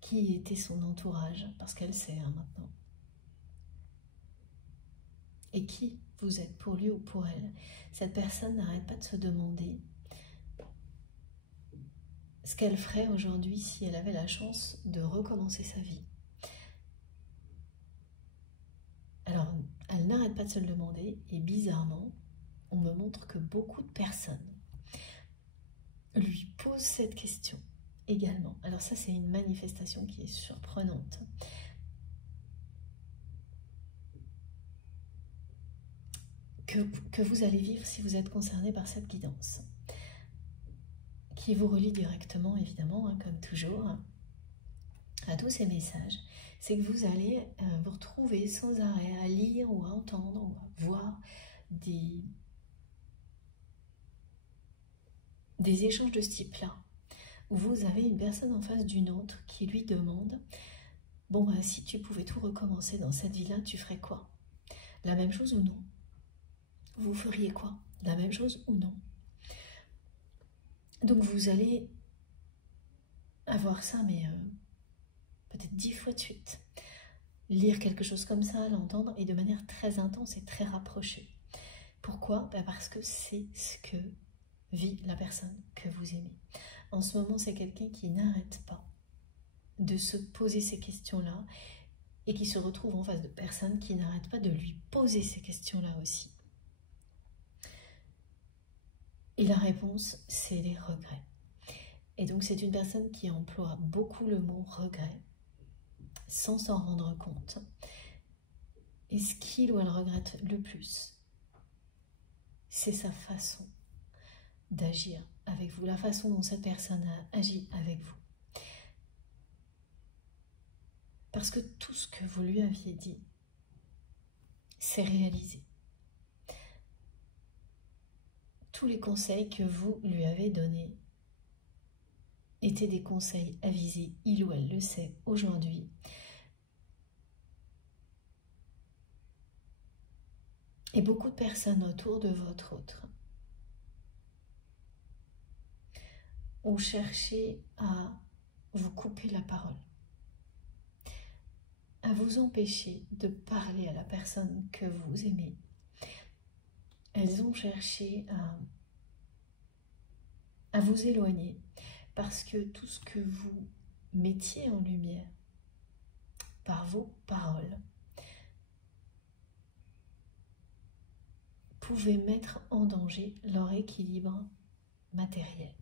qui était son entourage, parce qu'elle sait maintenant, et qui vous êtes pour lui ou pour elle. Cette personne n'arrête pas de se demander ce qu'elle ferait aujourd'hui si elle avait la chance de recommencer sa vie. Alors, elle n'arrête pas de se le demander, et bizarrement, on me montre que beaucoup de personnes lui posent cette question également. Alors ça, c'est une manifestation qui est surprenante. Que vous allez vivre si vous êtes concerné par cette guidance, qui vous relie directement, évidemment, comme toujours, à tous ces messages. C'est que vous allez vous retrouver sans arrêt à lire ou à entendre ou à voir des échanges de ce type-là, où vous avez une personne en face d'une autre qui lui demande « Bon, si tu pouvais tout recommencer dans cette vie-là, tu ferais quoi? La même chose ou non? Vous feriez quoi? La même chose ou non ?» Donc vous allez avoir ça, mais peut-être 10 fois de suite. lire quelque chose comme ça, l'entendre, et de manière très intense et très rapprochée. Pourquoi? Parce que c'est ce que vit la personne que vous aimez. En ce moment, c'est quelqu'un qui n'arrête pas de se poser ces questions-là et qui se retrouve en face de personnes qui n'arrêtent pas de lui poser ces questions-là aussi. Et la réponse, c'est les regrets. Et donc, c'est une personne qui emploie beaucoup le mot regret sans s'en rendre compte. Et ce qu'il ou elle regrette le plus, c'est sa façon d'agir avec vous, la façon dont cette personne a agi avec vous. Parce que tout ce que vous lui aviez dit, s'est réalisé. Tous les conseils que vous lui avez donnés étaient des conseils avisés, il ou elle le sait aujourd'hui. Et beaucoup de personnes autour de votre autre ont cherché à vous couper la parole, à vous empêcher de parler à la personne que vous aimez. Elles ont cherché à vous éloigner parce que tout ce que vous mettiez en lumière par vos paroles pouvait mettre en danger leur équilibre matériel.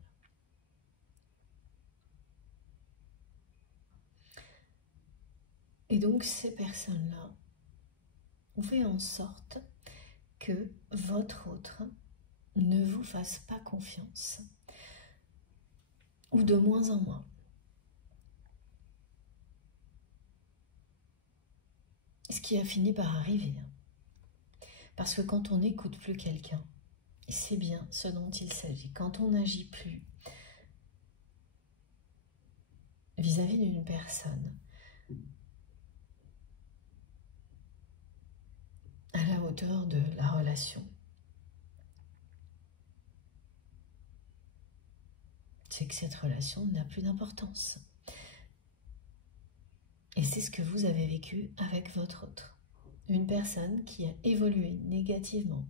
Et donc ces personnes-là ont fait en sorte que votre autre ne vous fasse pas confiance, ou de moins en moins. Ce qui a fini par arriver. Parce que quand on n'écoute plus quelqu'un, c'est bien ce dont il s'agit. Quand on n'agit plus vis-à-vis d'une personne à la hauteur de la relation, c'est que cette relation n'a plus d'importance. Et c'est ce que vous avez vécu avec votre autre. Une personne qui a évolué négativement,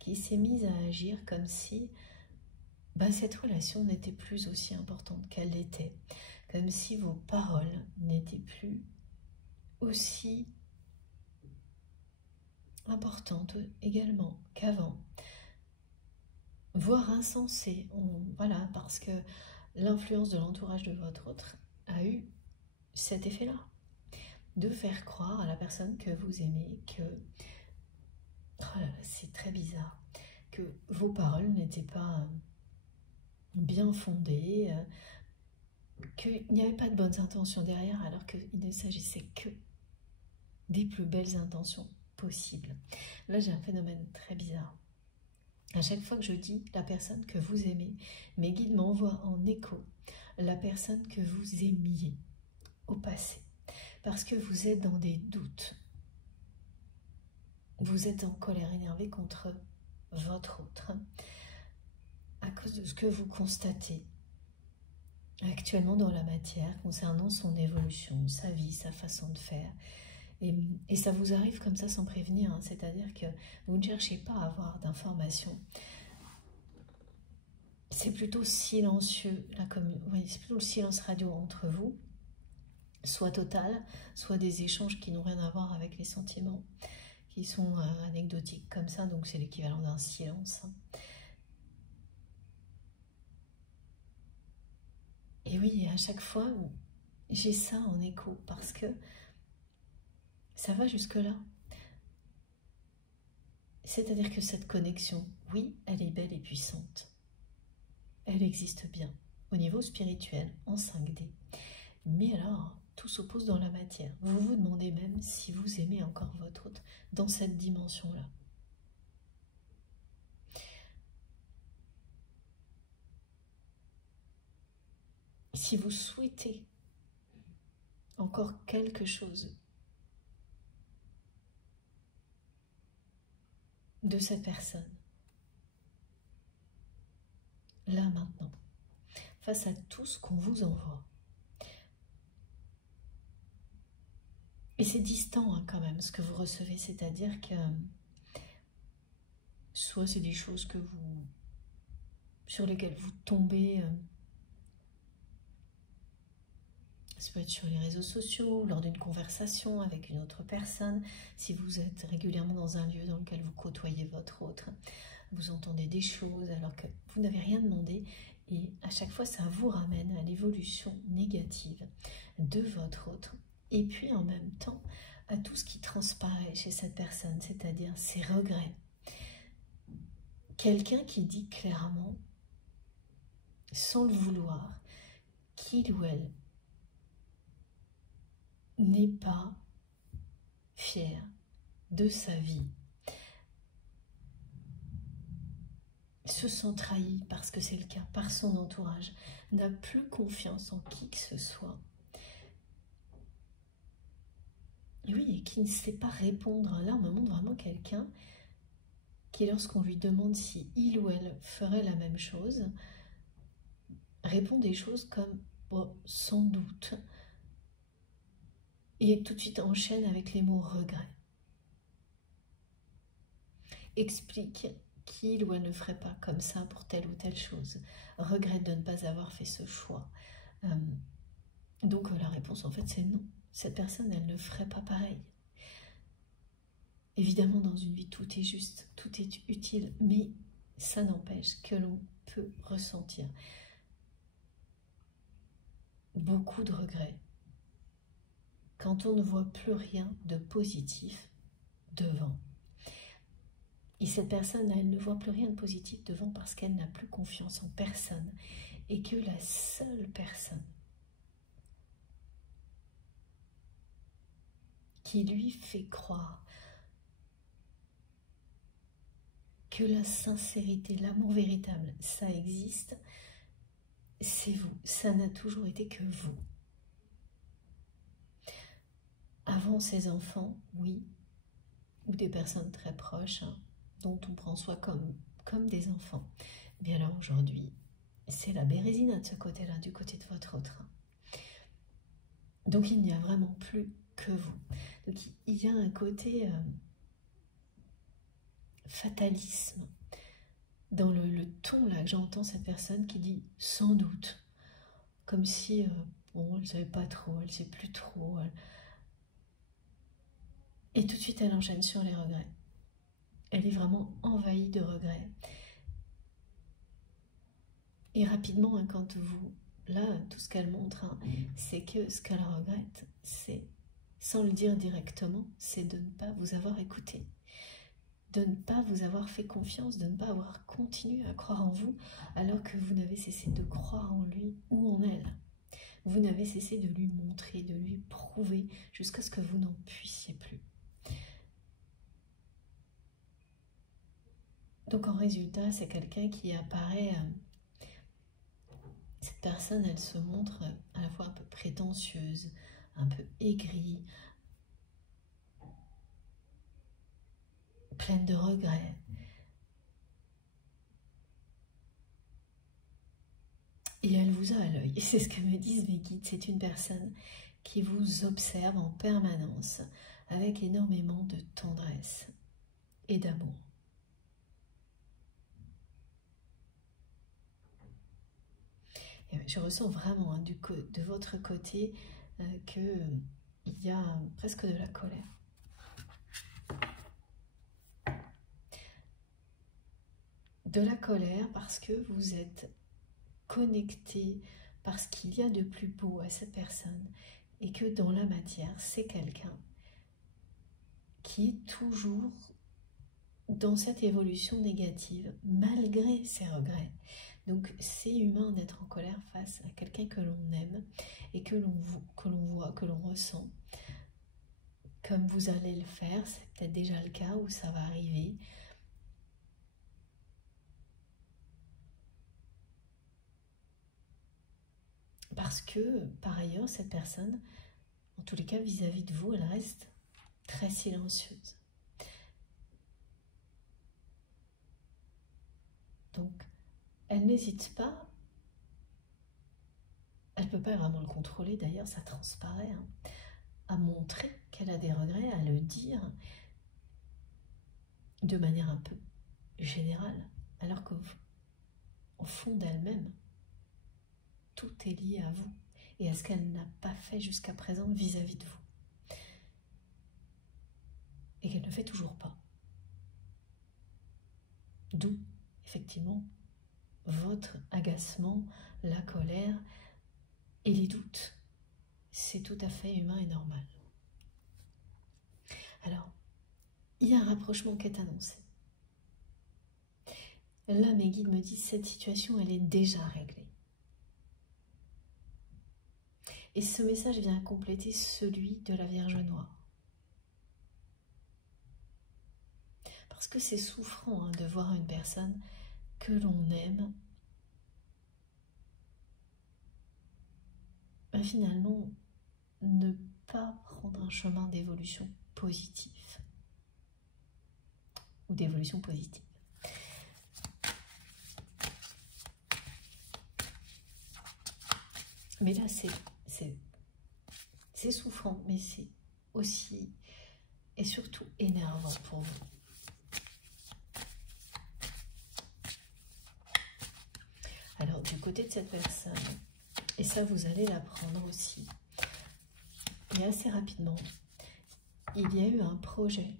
qui s'est mise à agir comme si cette relation n'était plus aussi importante qu'elle l'était, comme si vos paroles n'étaient plus aussi importantes également qu'avant, voire insensées. Voilà, parce que l'influence de l'entourage de votre autre a eu cet effet-là, de faire croire à la personne que vous aimez que, oh là là, c'est très bizarre, que vos paroles n'étaient pas bien fondées, qu'il n'y avait pas de bonnes intentions derrière, alors qu'il ne s'agissait que des plus belles intentions possibles. Là, j'ai un phénomène très bizarre. À chaque fois que je dis la personne que vous aimez, mes guides m'envoient en écho la personne que vous aimiez au passé. Parce que vous êtes dans des doutes. Vous êtes en colère, énervé contre votre autre à cause de ce que vous constatez actuellement dans la matière concernant son évolution, sa vie, sa façon de faire. Et ça vous arrive comme ça sans prévenir, hein, c'est-à-dire que vous ne cherchez pas à avoir d'informations. C'est plutôt silencieux, c'est plutôt le silence radio entre vous, soit total, soit des échanges qui n'ont rien à voir avec les sentiments, qui sont anecdotiques comme ça, donc c'est l'équivalent d'un silence. Et oui, à chaque fois, j'ai ça en écho, parce que ça va jusque-là. C'est-à-dire que cette connexion, oui, elle est belle et puissante. Elle existe bien, au niveau spirituel, en 5D. Mais alors, tout s'oppose dans la matière. Vous vous demandez même si vous aimez encore votre autre dans cette dimension-là. Si vous souhaitez encore quelque chose de cette personne, là maintenant, face à tout ce qu'on vous envoie, et c'est distant hein, quand même ce que vous recevez, c'est-à-dire que soit c'est des choses que vous, sur lesquelles vous tombez, ça peut être sur les réseaux sociaux, lors d'une conversation avec une autre personne, si vous êtes régulièrement dans un lieu dans lequel vous côtoyez votre autre, vous entendez des choses alors que vous n'avez rien demandé et à chaque fois ça vous ramène à l'évolution négative de votre autre et puis en même temps à tout ce qui transparaît chez cette personne, c'est-à-dire ses regrets. Quelqu'un qui dit clairement, sans le vouloir, qu'il ou elle n'est pas fier de sa vie, se sent trahi parce que c'est le cas, par son entourage, n'a plus confiance en qui que ce soit. Et oui, et qui ne sait pas répondre. Là, on me montre vraiment quelqu'un qui, lorsqu'on lui demande si il ou elle ferait la même chose, répond des choses comme oh, « sans doute ». Et tout de suite enchaîne avec les mots « regret ». Explique qu'il ou elle ne ferait pas comme ça pour telle ou telle chose. Regrette de ne pas avoir fait ce choix. Donc la réponse en fait c'est non. Cette personne, elle ne ferait pas pareil. Évidemment, dans une vie, tout est juste, tout est utile, mais ça n'empêche que l'on peut ressentir beaucoup de regrets quand on ne voit plus rien de positif devant. Et cette personne, elle ne voit plus rien de positif devant parce qu'elle n'a plus confiance en personne et que la seule personne qui lui fait croire que la sincérité, l'amour véritable, ça existe, c'est vous. Ça n'a toujours été que vous. Avant ses enfants, oui, ou des personnes très proches, hein, dont on prend soin comme des enfants. Mais alors aujourd'hui, c'est la bérésina de ce côté-là, du côté de votre autre. Donc il n'y a vraiment plus que vous. Donc il y a un côté fatalisme dans le ton là que j'entends cette personne qui dit sans doute, comme si bon, elle ne savait pas trop, elle ne sait plus trop. Et tout de suite elle enchaîne sur les regrets. Elle est vraiment envahie de regrets. Et rapidement, hein, quand vous, là, tout ce qu'elle montre, hein, c'est que ce qu'elle regrette, c'est, sans le dire directement, c'est de ne pas vous avoir écouté, de ne pas vous avoir fait confiance, de ne pas avoir continué à croire en vous, alors que vous n'avez cessé de croire en lui ou en elle. Vous n'avez cessé de lui montrer, de lui prouver, jusqu'à ce que vous n'en puissiez plus. Donc en résultat, c'est quelqu'un qui apparaît... Cette personne, elle se montre à la fois un peu prétentieuse, un peu aigrie, pleine de regrets. Et elle vous a à l'œil. Et c'est ce que me disent mes guides. C'est une personne qui vous observe en permanence avec énormément de tendresse et d'amour. Je ressens vraiment hein, de votre côté qu'il y a presque de la colère. De la colère parce que vous êtes connecté, parce qu'il y a de plus beau à cette personne et que dans la matière, c'est quelqu'un qui est toujours dans cette évolution négative malgré ses regrets. Donc c'est humain d'être en colère face à quelqu'un que l'on aime et que l'on voit, que l'on ressent. Comme vous allez le faire, c'est peut-être déjà le cas ou ça va arriver. Parce que par ailleurs, cette personne, en tous les cas vis-à-vis de vous, elle reste très silencieuse. Donc elle n'hésite pas, elle ne peut pas vraiment le contrôler, d'ailleurs ça transparaît, hein, à montrer qu'elle a des regrets, à le dire de manière un peu générale, alors qu'au fond d'elle-même, tout est lié à vous et à ce qu'elle n'a pas fait jusqu'à présent vis-à-vis de vous. Et qu'elle ne fait toujours pas. D'où, effectivement, votre agacement, la colère et les doutes. C'est tout à fait humain et normal. Alors, il y a un rapprochement qui est annoncé. Là, mes guides me disent, cette situation, elle est déjà réglée. Et ce message vient compléter celui de la Vierge Noire. Parce que c'est souffrant de voir une personne que l'on aime, finalement, ne pas prendre un chemin d'évolution positive. Ou d'évolution positive. Mais là, c'est souffrant, mais c'est aussi et surtout énervant pour vous. Alors, du côté de cette personne, et ça, vous allez l'apprendre aussi, et assez rapidement, il y a eu un projet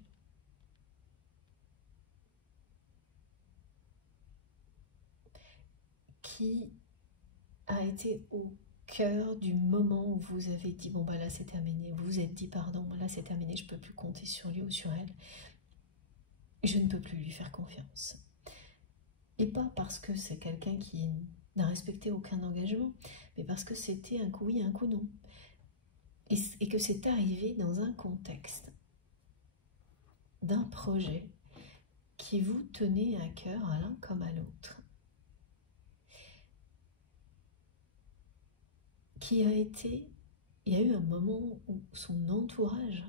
qui a été au cœur du moment où vous avez dit, bon bah là c'est terminé, vous vous êtes dit pardon, là c'est terminé, je ne peux plus compter sur lui ou sur elle, je ne peux plus lui faire confiance. Et pas parce que c'est quelqu'un qui n'a respecté aucun engagement, mais parce que c'était un coup oui, un coup non. Et que c'est arrivé dans un contexte d'un projet qui vous tenait à cœur à l'un comme à l'autre. Qui a été, il y a eu un moment où son entourage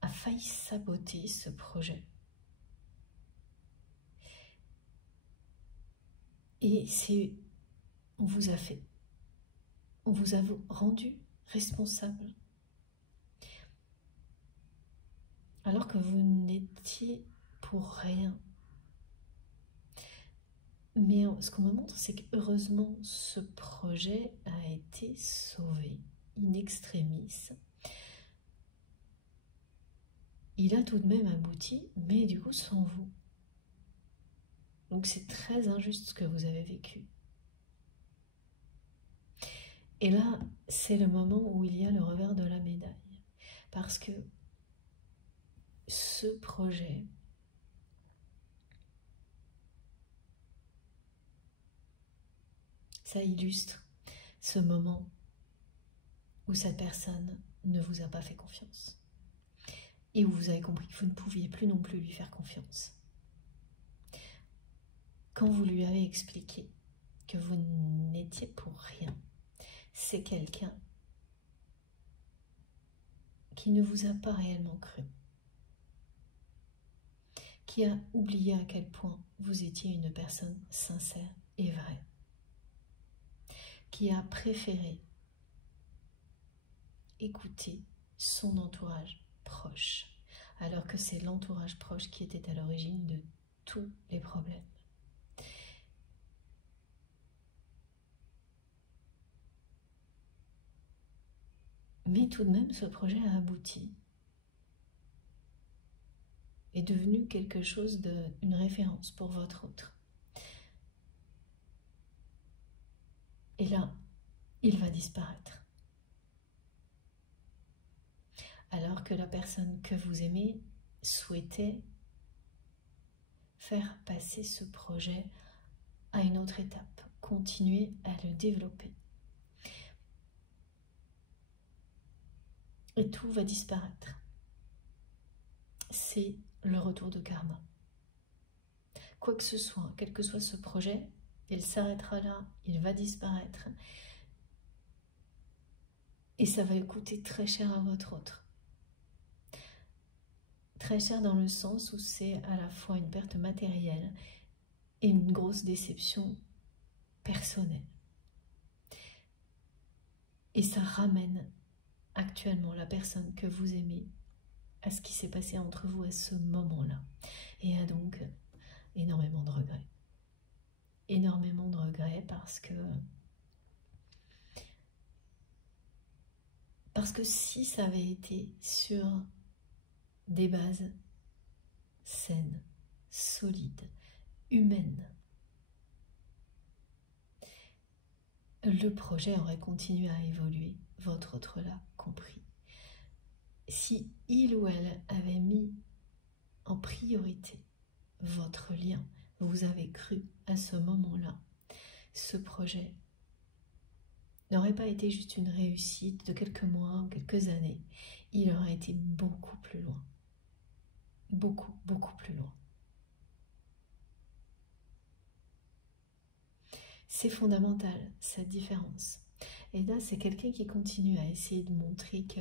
a failli saboter ce projet. Et on vous a rendu responsable. Alors que vous n'étiez pour rien. Mais ce qu'on me montre, c'est que heureusement, ce projet a été sauvé in extremis. Il a tout de même abouti, mais du coup sans vous. Donc c'est très injuste ce que vous avez vécu. Et là, c'est le moment où il y a le revers de la médaille. Parce que ce projet, ça illustre ce moment où cette personne ne vous a pas fait confiance. Et où vous avez compris que vous ne pouviez plus non plus lui faire confiance. Quand vous lui avez expliqué que vous n'étiez pour rien, c'est quelqu'un qui ne vous a pas réellement cru, qui a oublié à quel point vous étiez une personne sincère et vraie, qui a préféré écouter son entourage proche, alors que c'est l'entourage proche qui était à l'origine de tous les problèmes. Mais tout de même, ce projet a abouti, est devenu quelque chose une référence pour votre autre. Et là, il va disparaître. Alors que la personne que vous aimez souhaitait faire passer ce projet à une autre étape, continuer à le développer. Et tout va disparaître. C'est le retour de karma. Quoi que ce soit, quel que soit ce projet, il s'arrêtera là, il va disparaître. Et ça va coûter très cher à votre autre. Très cher dans le sens où c'est à la fois une perte matérielle et une grosse déception personnelle. Et ça ramène actuellement la personne que vous aimez à ce qui s'est passé entre vous à ce moment-là. Et a donc énormément de regrets. Énormément de regrets parce que si ça avait été sur des bases saines, solides, humaines, le projet aurait continué à évoluer, votre autre-là compris. Si il ou elle avait mis en priorité votre lien, vous avez cru à ce moment-là, ce projet n'aurait pas été juste une réussite de quelques mois ou quelques années, il aurait été beaucoup plus loin. Beaucoup, beaucoup plus loin. C'est fondamental, cette différence. Et là, c'est quelqu'un qui continue à essayer de montrer que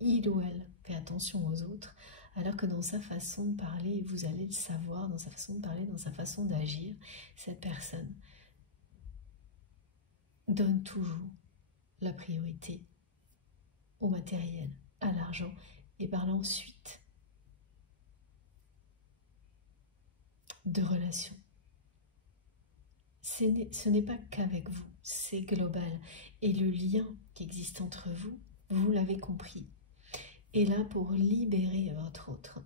il ou elle fait attention aux autres, alors que dans sa façon de parler, vous allez le savoir, dans sa façon de parler, dans sa façon d'agir, cette personne donne toujours la priorité au matériel, à l'argent, et parle ensuite de relations. Ce n'est pas qu'avec vous, c'est global. Et le lien qui existe entre vous, vous l'avez compris, est là pour libérer votre autre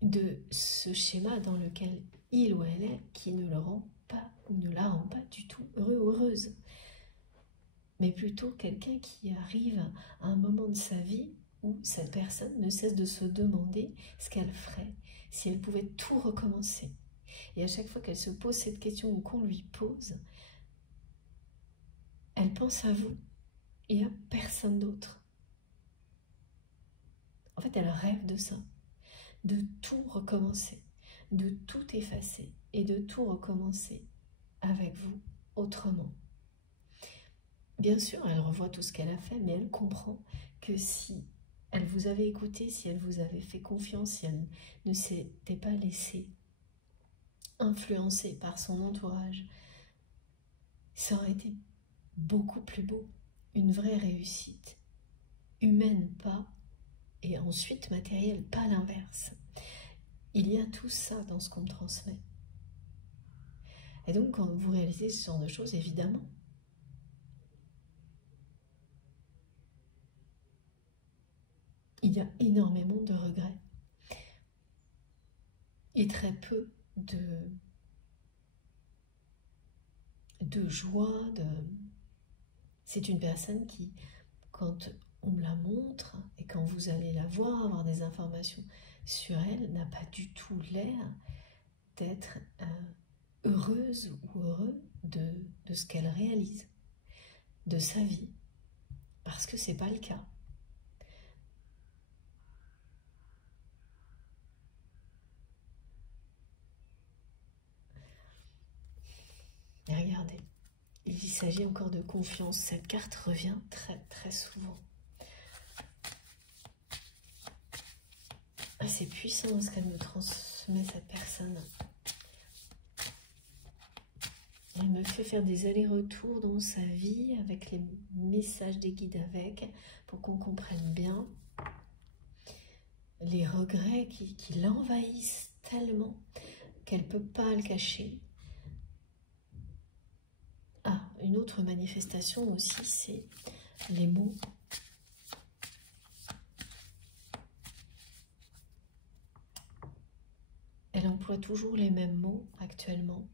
de ce schéma dans lequel il ou elle est, qui ne le rend pas ou ne la rend pas du tout heureux ou heureuse. Mais plutôt quelqu'un qui arrive à un moment de sa vie où cette personne ne cesse de se demander ce qu'elle ferait si elle pouvait tout recommencer. Et à chaque fois qu'elle se pose cette question ou qu'on lui pose, elle pense à vous et à personne d'autre. En fait, elle rêve de ça, de tout recommencer, de tout effacer et de tout recommencer avec vous autrement. Bien sûr, elle revoit tout ce qu'elle a fait, mais elle comprend que si elle vous avait écouté, si elle vous avait fait confiance, si elle ne s'était pas laissée influencer par son entourage, ça aurait été beaucoup plus beau, une vraie réussite, humaine pas, et ensuite matérielle, pas l'inverse. Il y a tout ça dans ce qu'on me transmet. Et donc quand vous réalisez ce genre de choses, évidemment, il y a énormément de regrets et très peu de joie. C'est une personne qui, quand on me la montre et quand vous allez la voir, avoir des informations sur elle, n'a pas du tout l'air d'être heureuse ou heureux de ce qu'elle réalise, de sa vie, parce que c'est pas le cas. Et regardez, il s'agit encore de confiance. Cette carte revient très très souvent. Ah, c'est puissant ce qu'elle me transmet, cette personne. Elle me fait faire des allers-retours dans sa vie avec les messages des guides avec, pour qu'on comprenne bien les regrets qui l'envahissent tellement qu'elle ne peut pas le cacher. Ah, une autre manifestation aussi, c'est les mots. Elle emploie toujours les mêmes mots actuellement.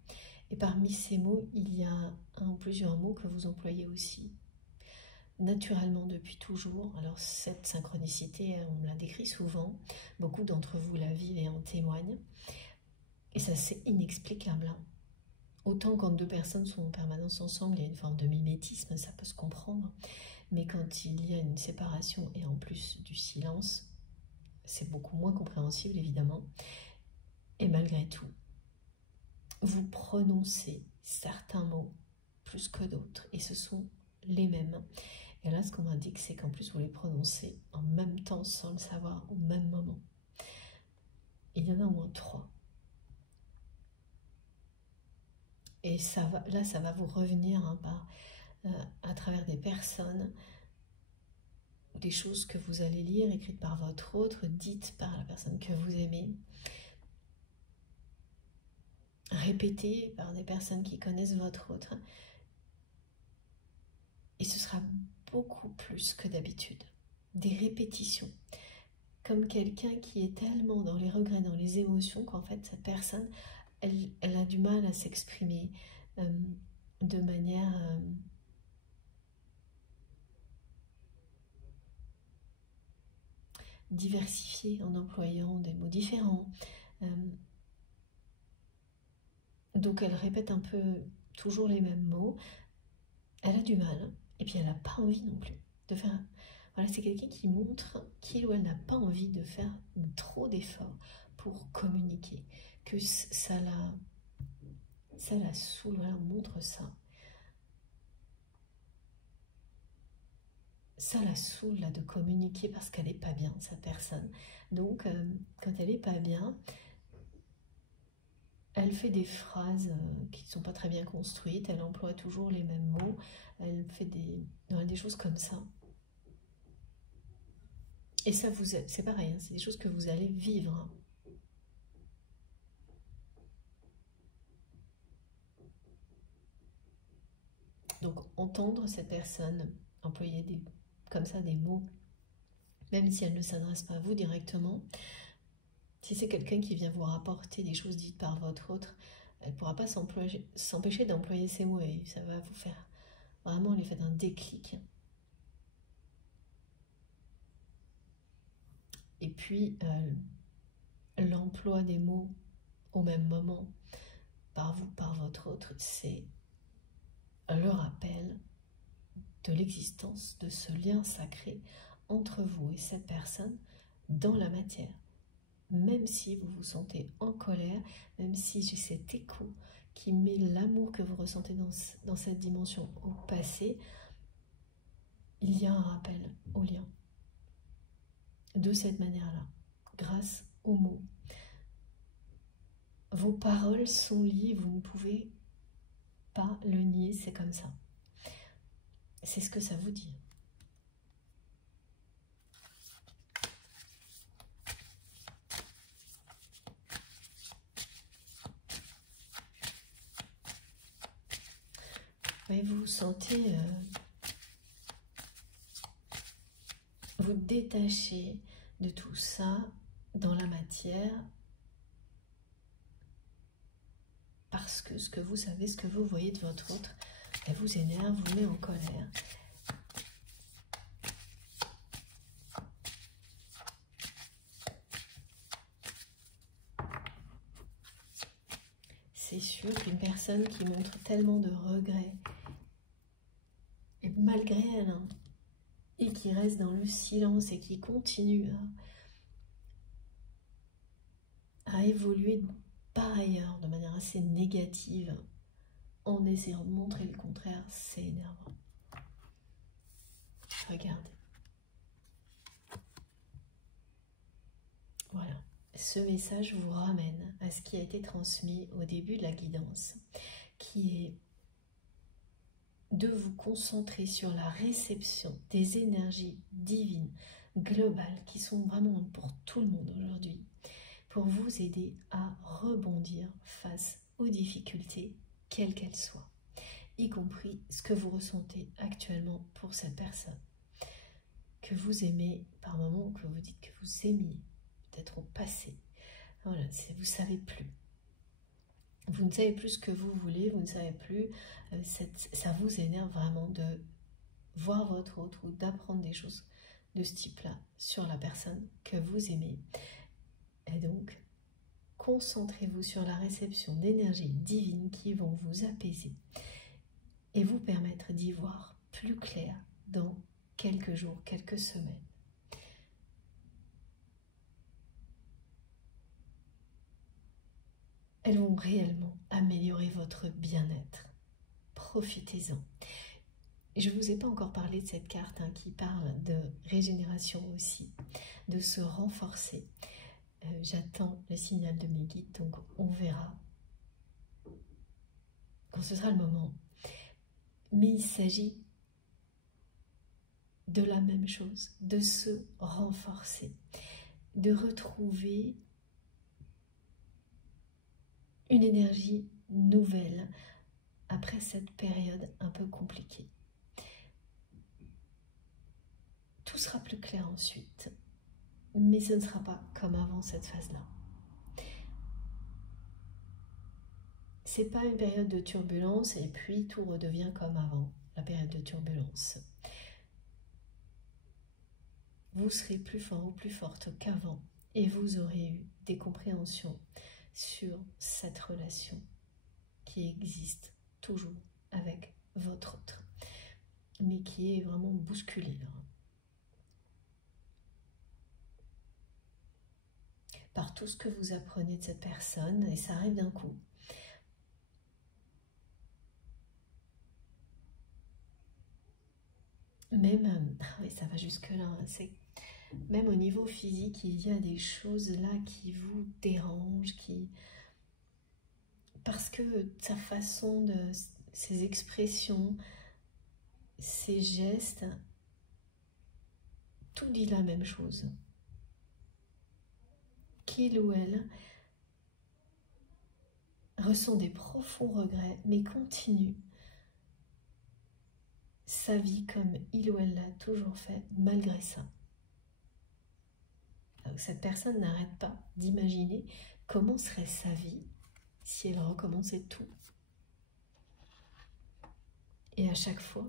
Et parmi ces mots, il y a un ou plusieurs mots que vous employez aussi, naturellement depuis toujours. Alors cette synchronicité, on me la décrit souvent. Beaucoup d'entre vous la vivent et en témoignent. Et ça, c'est inexplicable, hein. Autant quand deux personnes sont en permanence ensemble, il y a une forme de mimétisme, ça peut se comprendre. Mais quand il y a une séparation et en plus du silence, c'est beaucoup moins compréhensible, évidemment. Et malgré tout, vous prononcez certains mots plus que d'autres, et ce sont les mêmes. Et là, ce qu'on m'indique, c'est qu'en plus, vous les prononcez en même temps, sans le savoir, au même moment. Il y en a au moins 3. Et ça va, là, ça va vous revenir, hein, à travers des personnes ou des choses que vous allez lire, écrites par votre autre, dites par la personne que vous aimez, répétées par des personnes qui connaissent votre autre, et ce sera beaucoup plus que d'habitude. Des répétitions, comme quelqu'un qui est tellement dans les regrets, dans les émotions, qu'en fait cette personne, elle a du mal à s'exprimer de manière diversifiée, en employant des mots différents. Donc elle répète un peu toujours les mêmes mots, elle a du mal, et puis elle n'a pas envie non plus de faire... Voilà, c'est quelqu'un qui montre qu'il ou elle n'a pas envie de faire trop d'efforts pour communiquer, que ça la saoule, voilà, on montre ça. Ça la saoule là, de communiquer parce qu'elle n'est pas bien, cette personne. Donc, quand elle n'est pas bien, elle fait des phrases qui ne sont pas très bien construites, elle emploie toujours les mêmes mots, elle fait des choses comme ça. Et ça, c'est pareil, hein, c'est des choses que vous allez vivre. Hein. Donc, entendre cette personne employer comme ça des mots, même si elle ne s'adresse pas à vous directement, si c'est quelqu'un qui vient vous rapporter des choses dites par votre autre, elle ne pourra pas s'empêcher d'employer ces mots et ça va vous faire vraiment l'effet d'un déclic. Et puis, l'emploi des mots au même moment, par vous, par votre autre, c'est le rappel de l'existence de ce lien sacré entre vous et cette personne dans la matière. Même si vous vous sentez en colère, même si j'ai cet écho qui met l'amour que vous ressentez dans cette dimension au passé, il y a un rappel au lien. De cette manière-là, grâce aux mots. Vos paroles sont liées, vous ne pouvez pas le nier, c'est comme ça. C'est ce que ça vous dit. Et vous sentez vous détacher de tout ça dans la matière parce que ce que vous savez, ce que vous voyez de votre autre, elle vous énerve, vous met en colère. C'est sûr qu'une personne qui montre tellement de regrets, et malgré elle, hein, et qui reste dans le silence et qui continue à évoluer par ailleurs de manière assez négative en essayant de montrer le contraire, c'est énervant. Regardez. Voilà. Ce message vous ramène à ce qui a été transmis au début de la guidance, qui est de vous concentrer sur la réception des énergies divines, globales, qui sont vraiment pour tout le monde aujourd'hui, pour vous aider à rebondir face aux difficultés, quelles qu'elles soient, y compris ce que vous ressentez actuellement pour cette personne, que vous aimez par moments, que vous dites que vous aimiez, peut-être au passé. Voilà, vous ne savez plus. Vous ne savez plus ce que vous voulez, vous ne savez plus, ça vous énerve vraiment de voir votre autre ou d'apprendre des choses de ce type-là sur la personne que vous aimez. Et donc, concentrez-vous sur la réception d'énergies divines qui vont vous apaiser et vous permettre d'y voir plus clair dans quelques jours, quelques semaines. Elles vont réellement améliorer votre bien-être. Profitez-en. Je ne vous ai pas encore parlé de cette carte qui parle de régénération aussi, de se renforcer. J'attends le signal de mes guides, donc on verra quand ce sera le moment. Mais il s'agit de la même chose, de se renforcer, de retrouver une énergie nouvelle après cette période un peu compliquée. Tout sera plus clair ensuite, mais ce ne sera pas comme avant cette phase-là. C'est pas une période de turbulence et puis tout redevient comme avant, la période de turbulence. Vous serez plus fort ou plus forte qu'avant et vous aurez eu des compréhensions sur cette relation qui existe toujours avec votre autre, mais qui est vraiment bousculée là. Par tout ce que vous apprenez de cette personne, et ça arrive d'un coup. Même, oui, ça va jusque-là, hein, c'est même au niveau physique, il y a des choses là qui vous dérangent, parce que sa façon de, ses expressions, ses gestes, tout dit la même chose. Qu'il ou elle ressent des profonds regrets, mais continue sa vie comme il ou elle l'a toujours fait, malgré ça. Donc, cette personne n'arrête pas d'imaginer comment serait sa vie si elle recommençait tout. Et à chaque fois,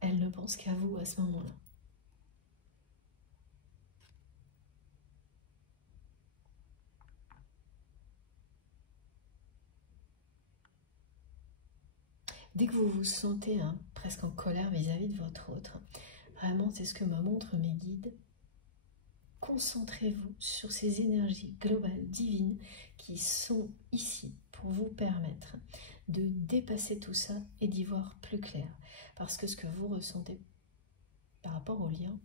elle ne pense qu'à vous à ce moment-là. Dès que vous vous sentez presque en colère vis-à-vis de votre autre, vraiment c'est ce que me montrent mes guides, concentrez-vous sur ces énergies globales, divines, qui sont ici pour vous permettre de dépasser tout ça et d'y voir plus clair. Parce que ce que vous ressentez par rapport au lien,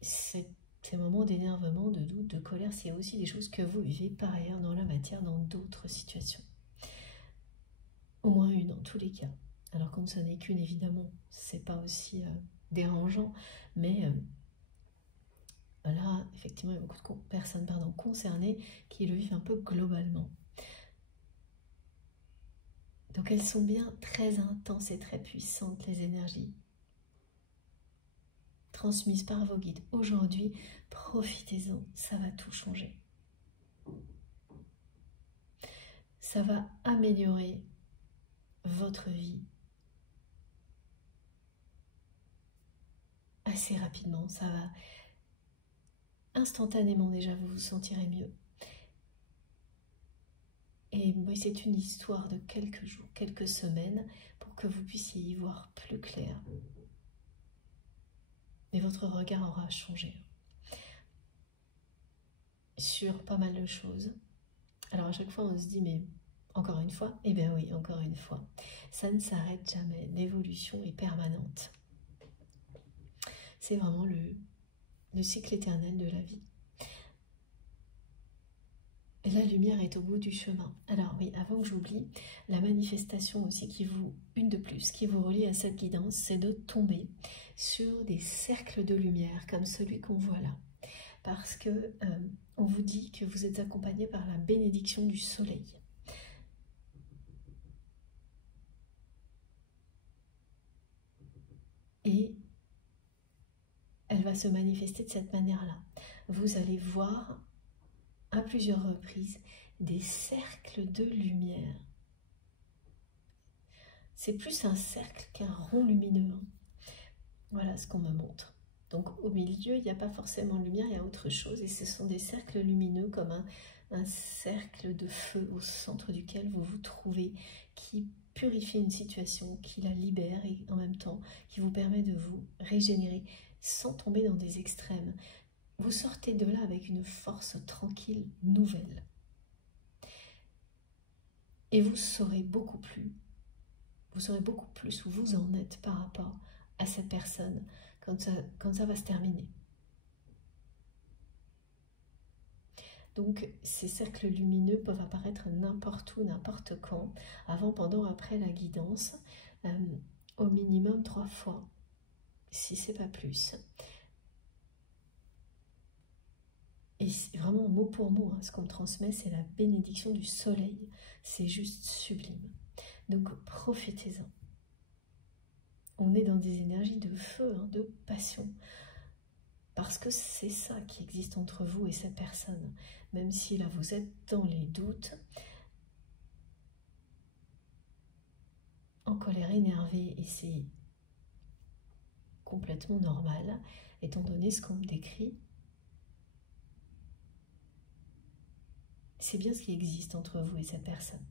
ces moments d'énervement, de doute, de colère, c'est aussi des choses que vous vivez par ailleurs dans la matière, dans d'autres situations. Au moins une en tous les cas. Alors comme ça n'est qu'une, évidemment, c'est pas aussi dérangeant, mais là, effectivement, il y a beaucoup de personnes concernées qui le vivent un peu globalement. Donc elles sont bien très intenses et très puissantes, les énergies transmises par vos guides. Aujourd'hui, profitez-en, ça va tout changer. Ça va améliorer votre vie assez rapidement. Ça va instantanément déjà, vous vous sentirez mieux. Et c'est une histoire de quelques jours, quelques semaines, pour que vous puissiez y voir plus clair. Mais votre regard aura changé sur pas mal de choses. Alors à chaque fois on se dit mais encore une fois, eh bien oui, encore une fois. Ça ne s'arrête jamais, l'évolution est permanente. C'est vraiment le cycle éternel de la vie. Et la lumière est au bout du chemin. Alors oui, avant que j'oublie, la manifestation aussi une de plus, qui vous relie à cette guidance, c'est de tomber sur des cercles de lumière comme celui qu'on voit là. Parce que on vous dit que vous êtes accompagné par la bénédiction du soleil. Et elle va se manifester de cette manière-là. Vous allez voir à plusieurs reprises des cercles de lumière. C'est plus un cercle qu'un rond lumineux. Voilà ce qu'on me montre. Donc au milieu, il n'y a pas forcément de lumière, il y a autre chose. Et ce sont des cercles lumineux comme un cercle de feu au centre duquel vous vous trouvez, qui purifie une situation, qui la libère et en même temps qui vous permet de vous régénérer sans tomber dans des extrêmes. Vous sortez de là avec une force tranquille, nouvelle. Et vous saurez beaucoup plus où vous en êtes par rapport à cette personne quand ça va se terminer. Donc ces cercles lumineux peuvent apparaître n'importe où, n'importe quand, avant, pendant, après la guidance. au minimum 3 fois, si c'est pas plus. Et vraiment mot pour mot, hein, ce qu'on me transmet, c'est la bénédiction du soleil. C'est juste sublime. Donc profitez-en. On est dans des énergies de feu, hein, de passion. Parce que c'est ça qui existe entre vous et cette personne. Même si là vous êtes dans les doutes, en colère, énervée, et c'est complètement normal, étant donné ce qu'on me décrit. C'est bien ce qui existe entre vous et cette personne.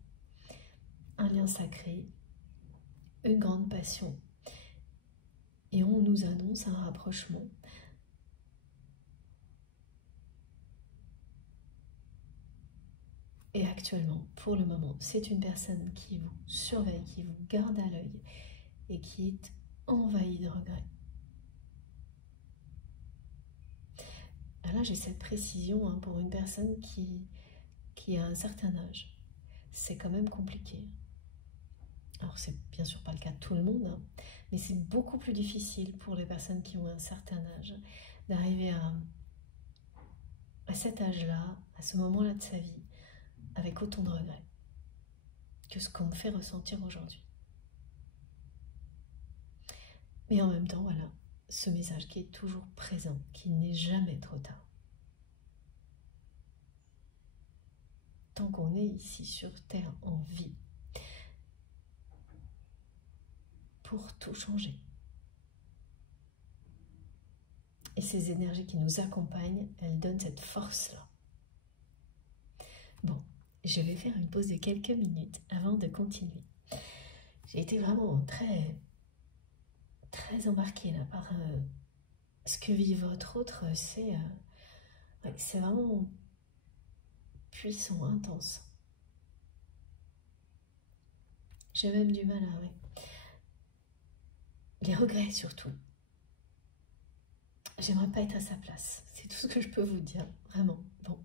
Un lien sacré, une grande passion. Et on nous annonce un rapprochement. Et actuellement, pour le moment, c'est une personne qui vous surveille, qui vous garde à l'œil et qui est envahie de regrets. Là, j'ai cette précision, hein, pour une personne qui a un certain âge. C'est quand même compliqué. Alors, c'est bien sûr pas le cas de tout le monde, hein, mais c'est beaucoup plus difficile pour les personnes qui ont un certain âge d'arriver à cet âge-là, à ce moment-là de sa vie, avec autant de regrets que ce qu'on me fait ressentir aujourd'hui. Mais en même temps, voilà, ce message qui est toujours présent, qu'il n'est jamais trop tard. Tant qu'on est ici sur Terre en vie, pour tout changer. Et ces énergies qui nous accompagnent, elles donnent cette force-là. Bon, je vais faire une pause de quelques minutes avant de continuer. J'ai été vraiment très embarquée là par ce que vit votre autre. C'est vraiment puissant, intense. J'ai même du mal à... Les regrets surtout. J'aimerais pas être à sa place. C'est tout ce que je peux vous dire, vraiment. Bon.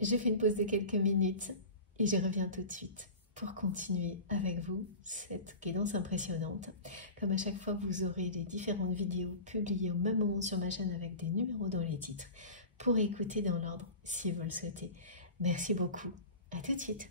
Je fais une pause de quelques minutes et je reviens tout de suite pour continuer avec vous cette guidance impressionnante. Comme à chaque fois, vous aurez les différentes vidéos publiées au même moment sur ma chaîne avec des numéros dans les titres pour écouter dans l'ordre si vous le souhaitez. Merci beaucoup. À tout de suite.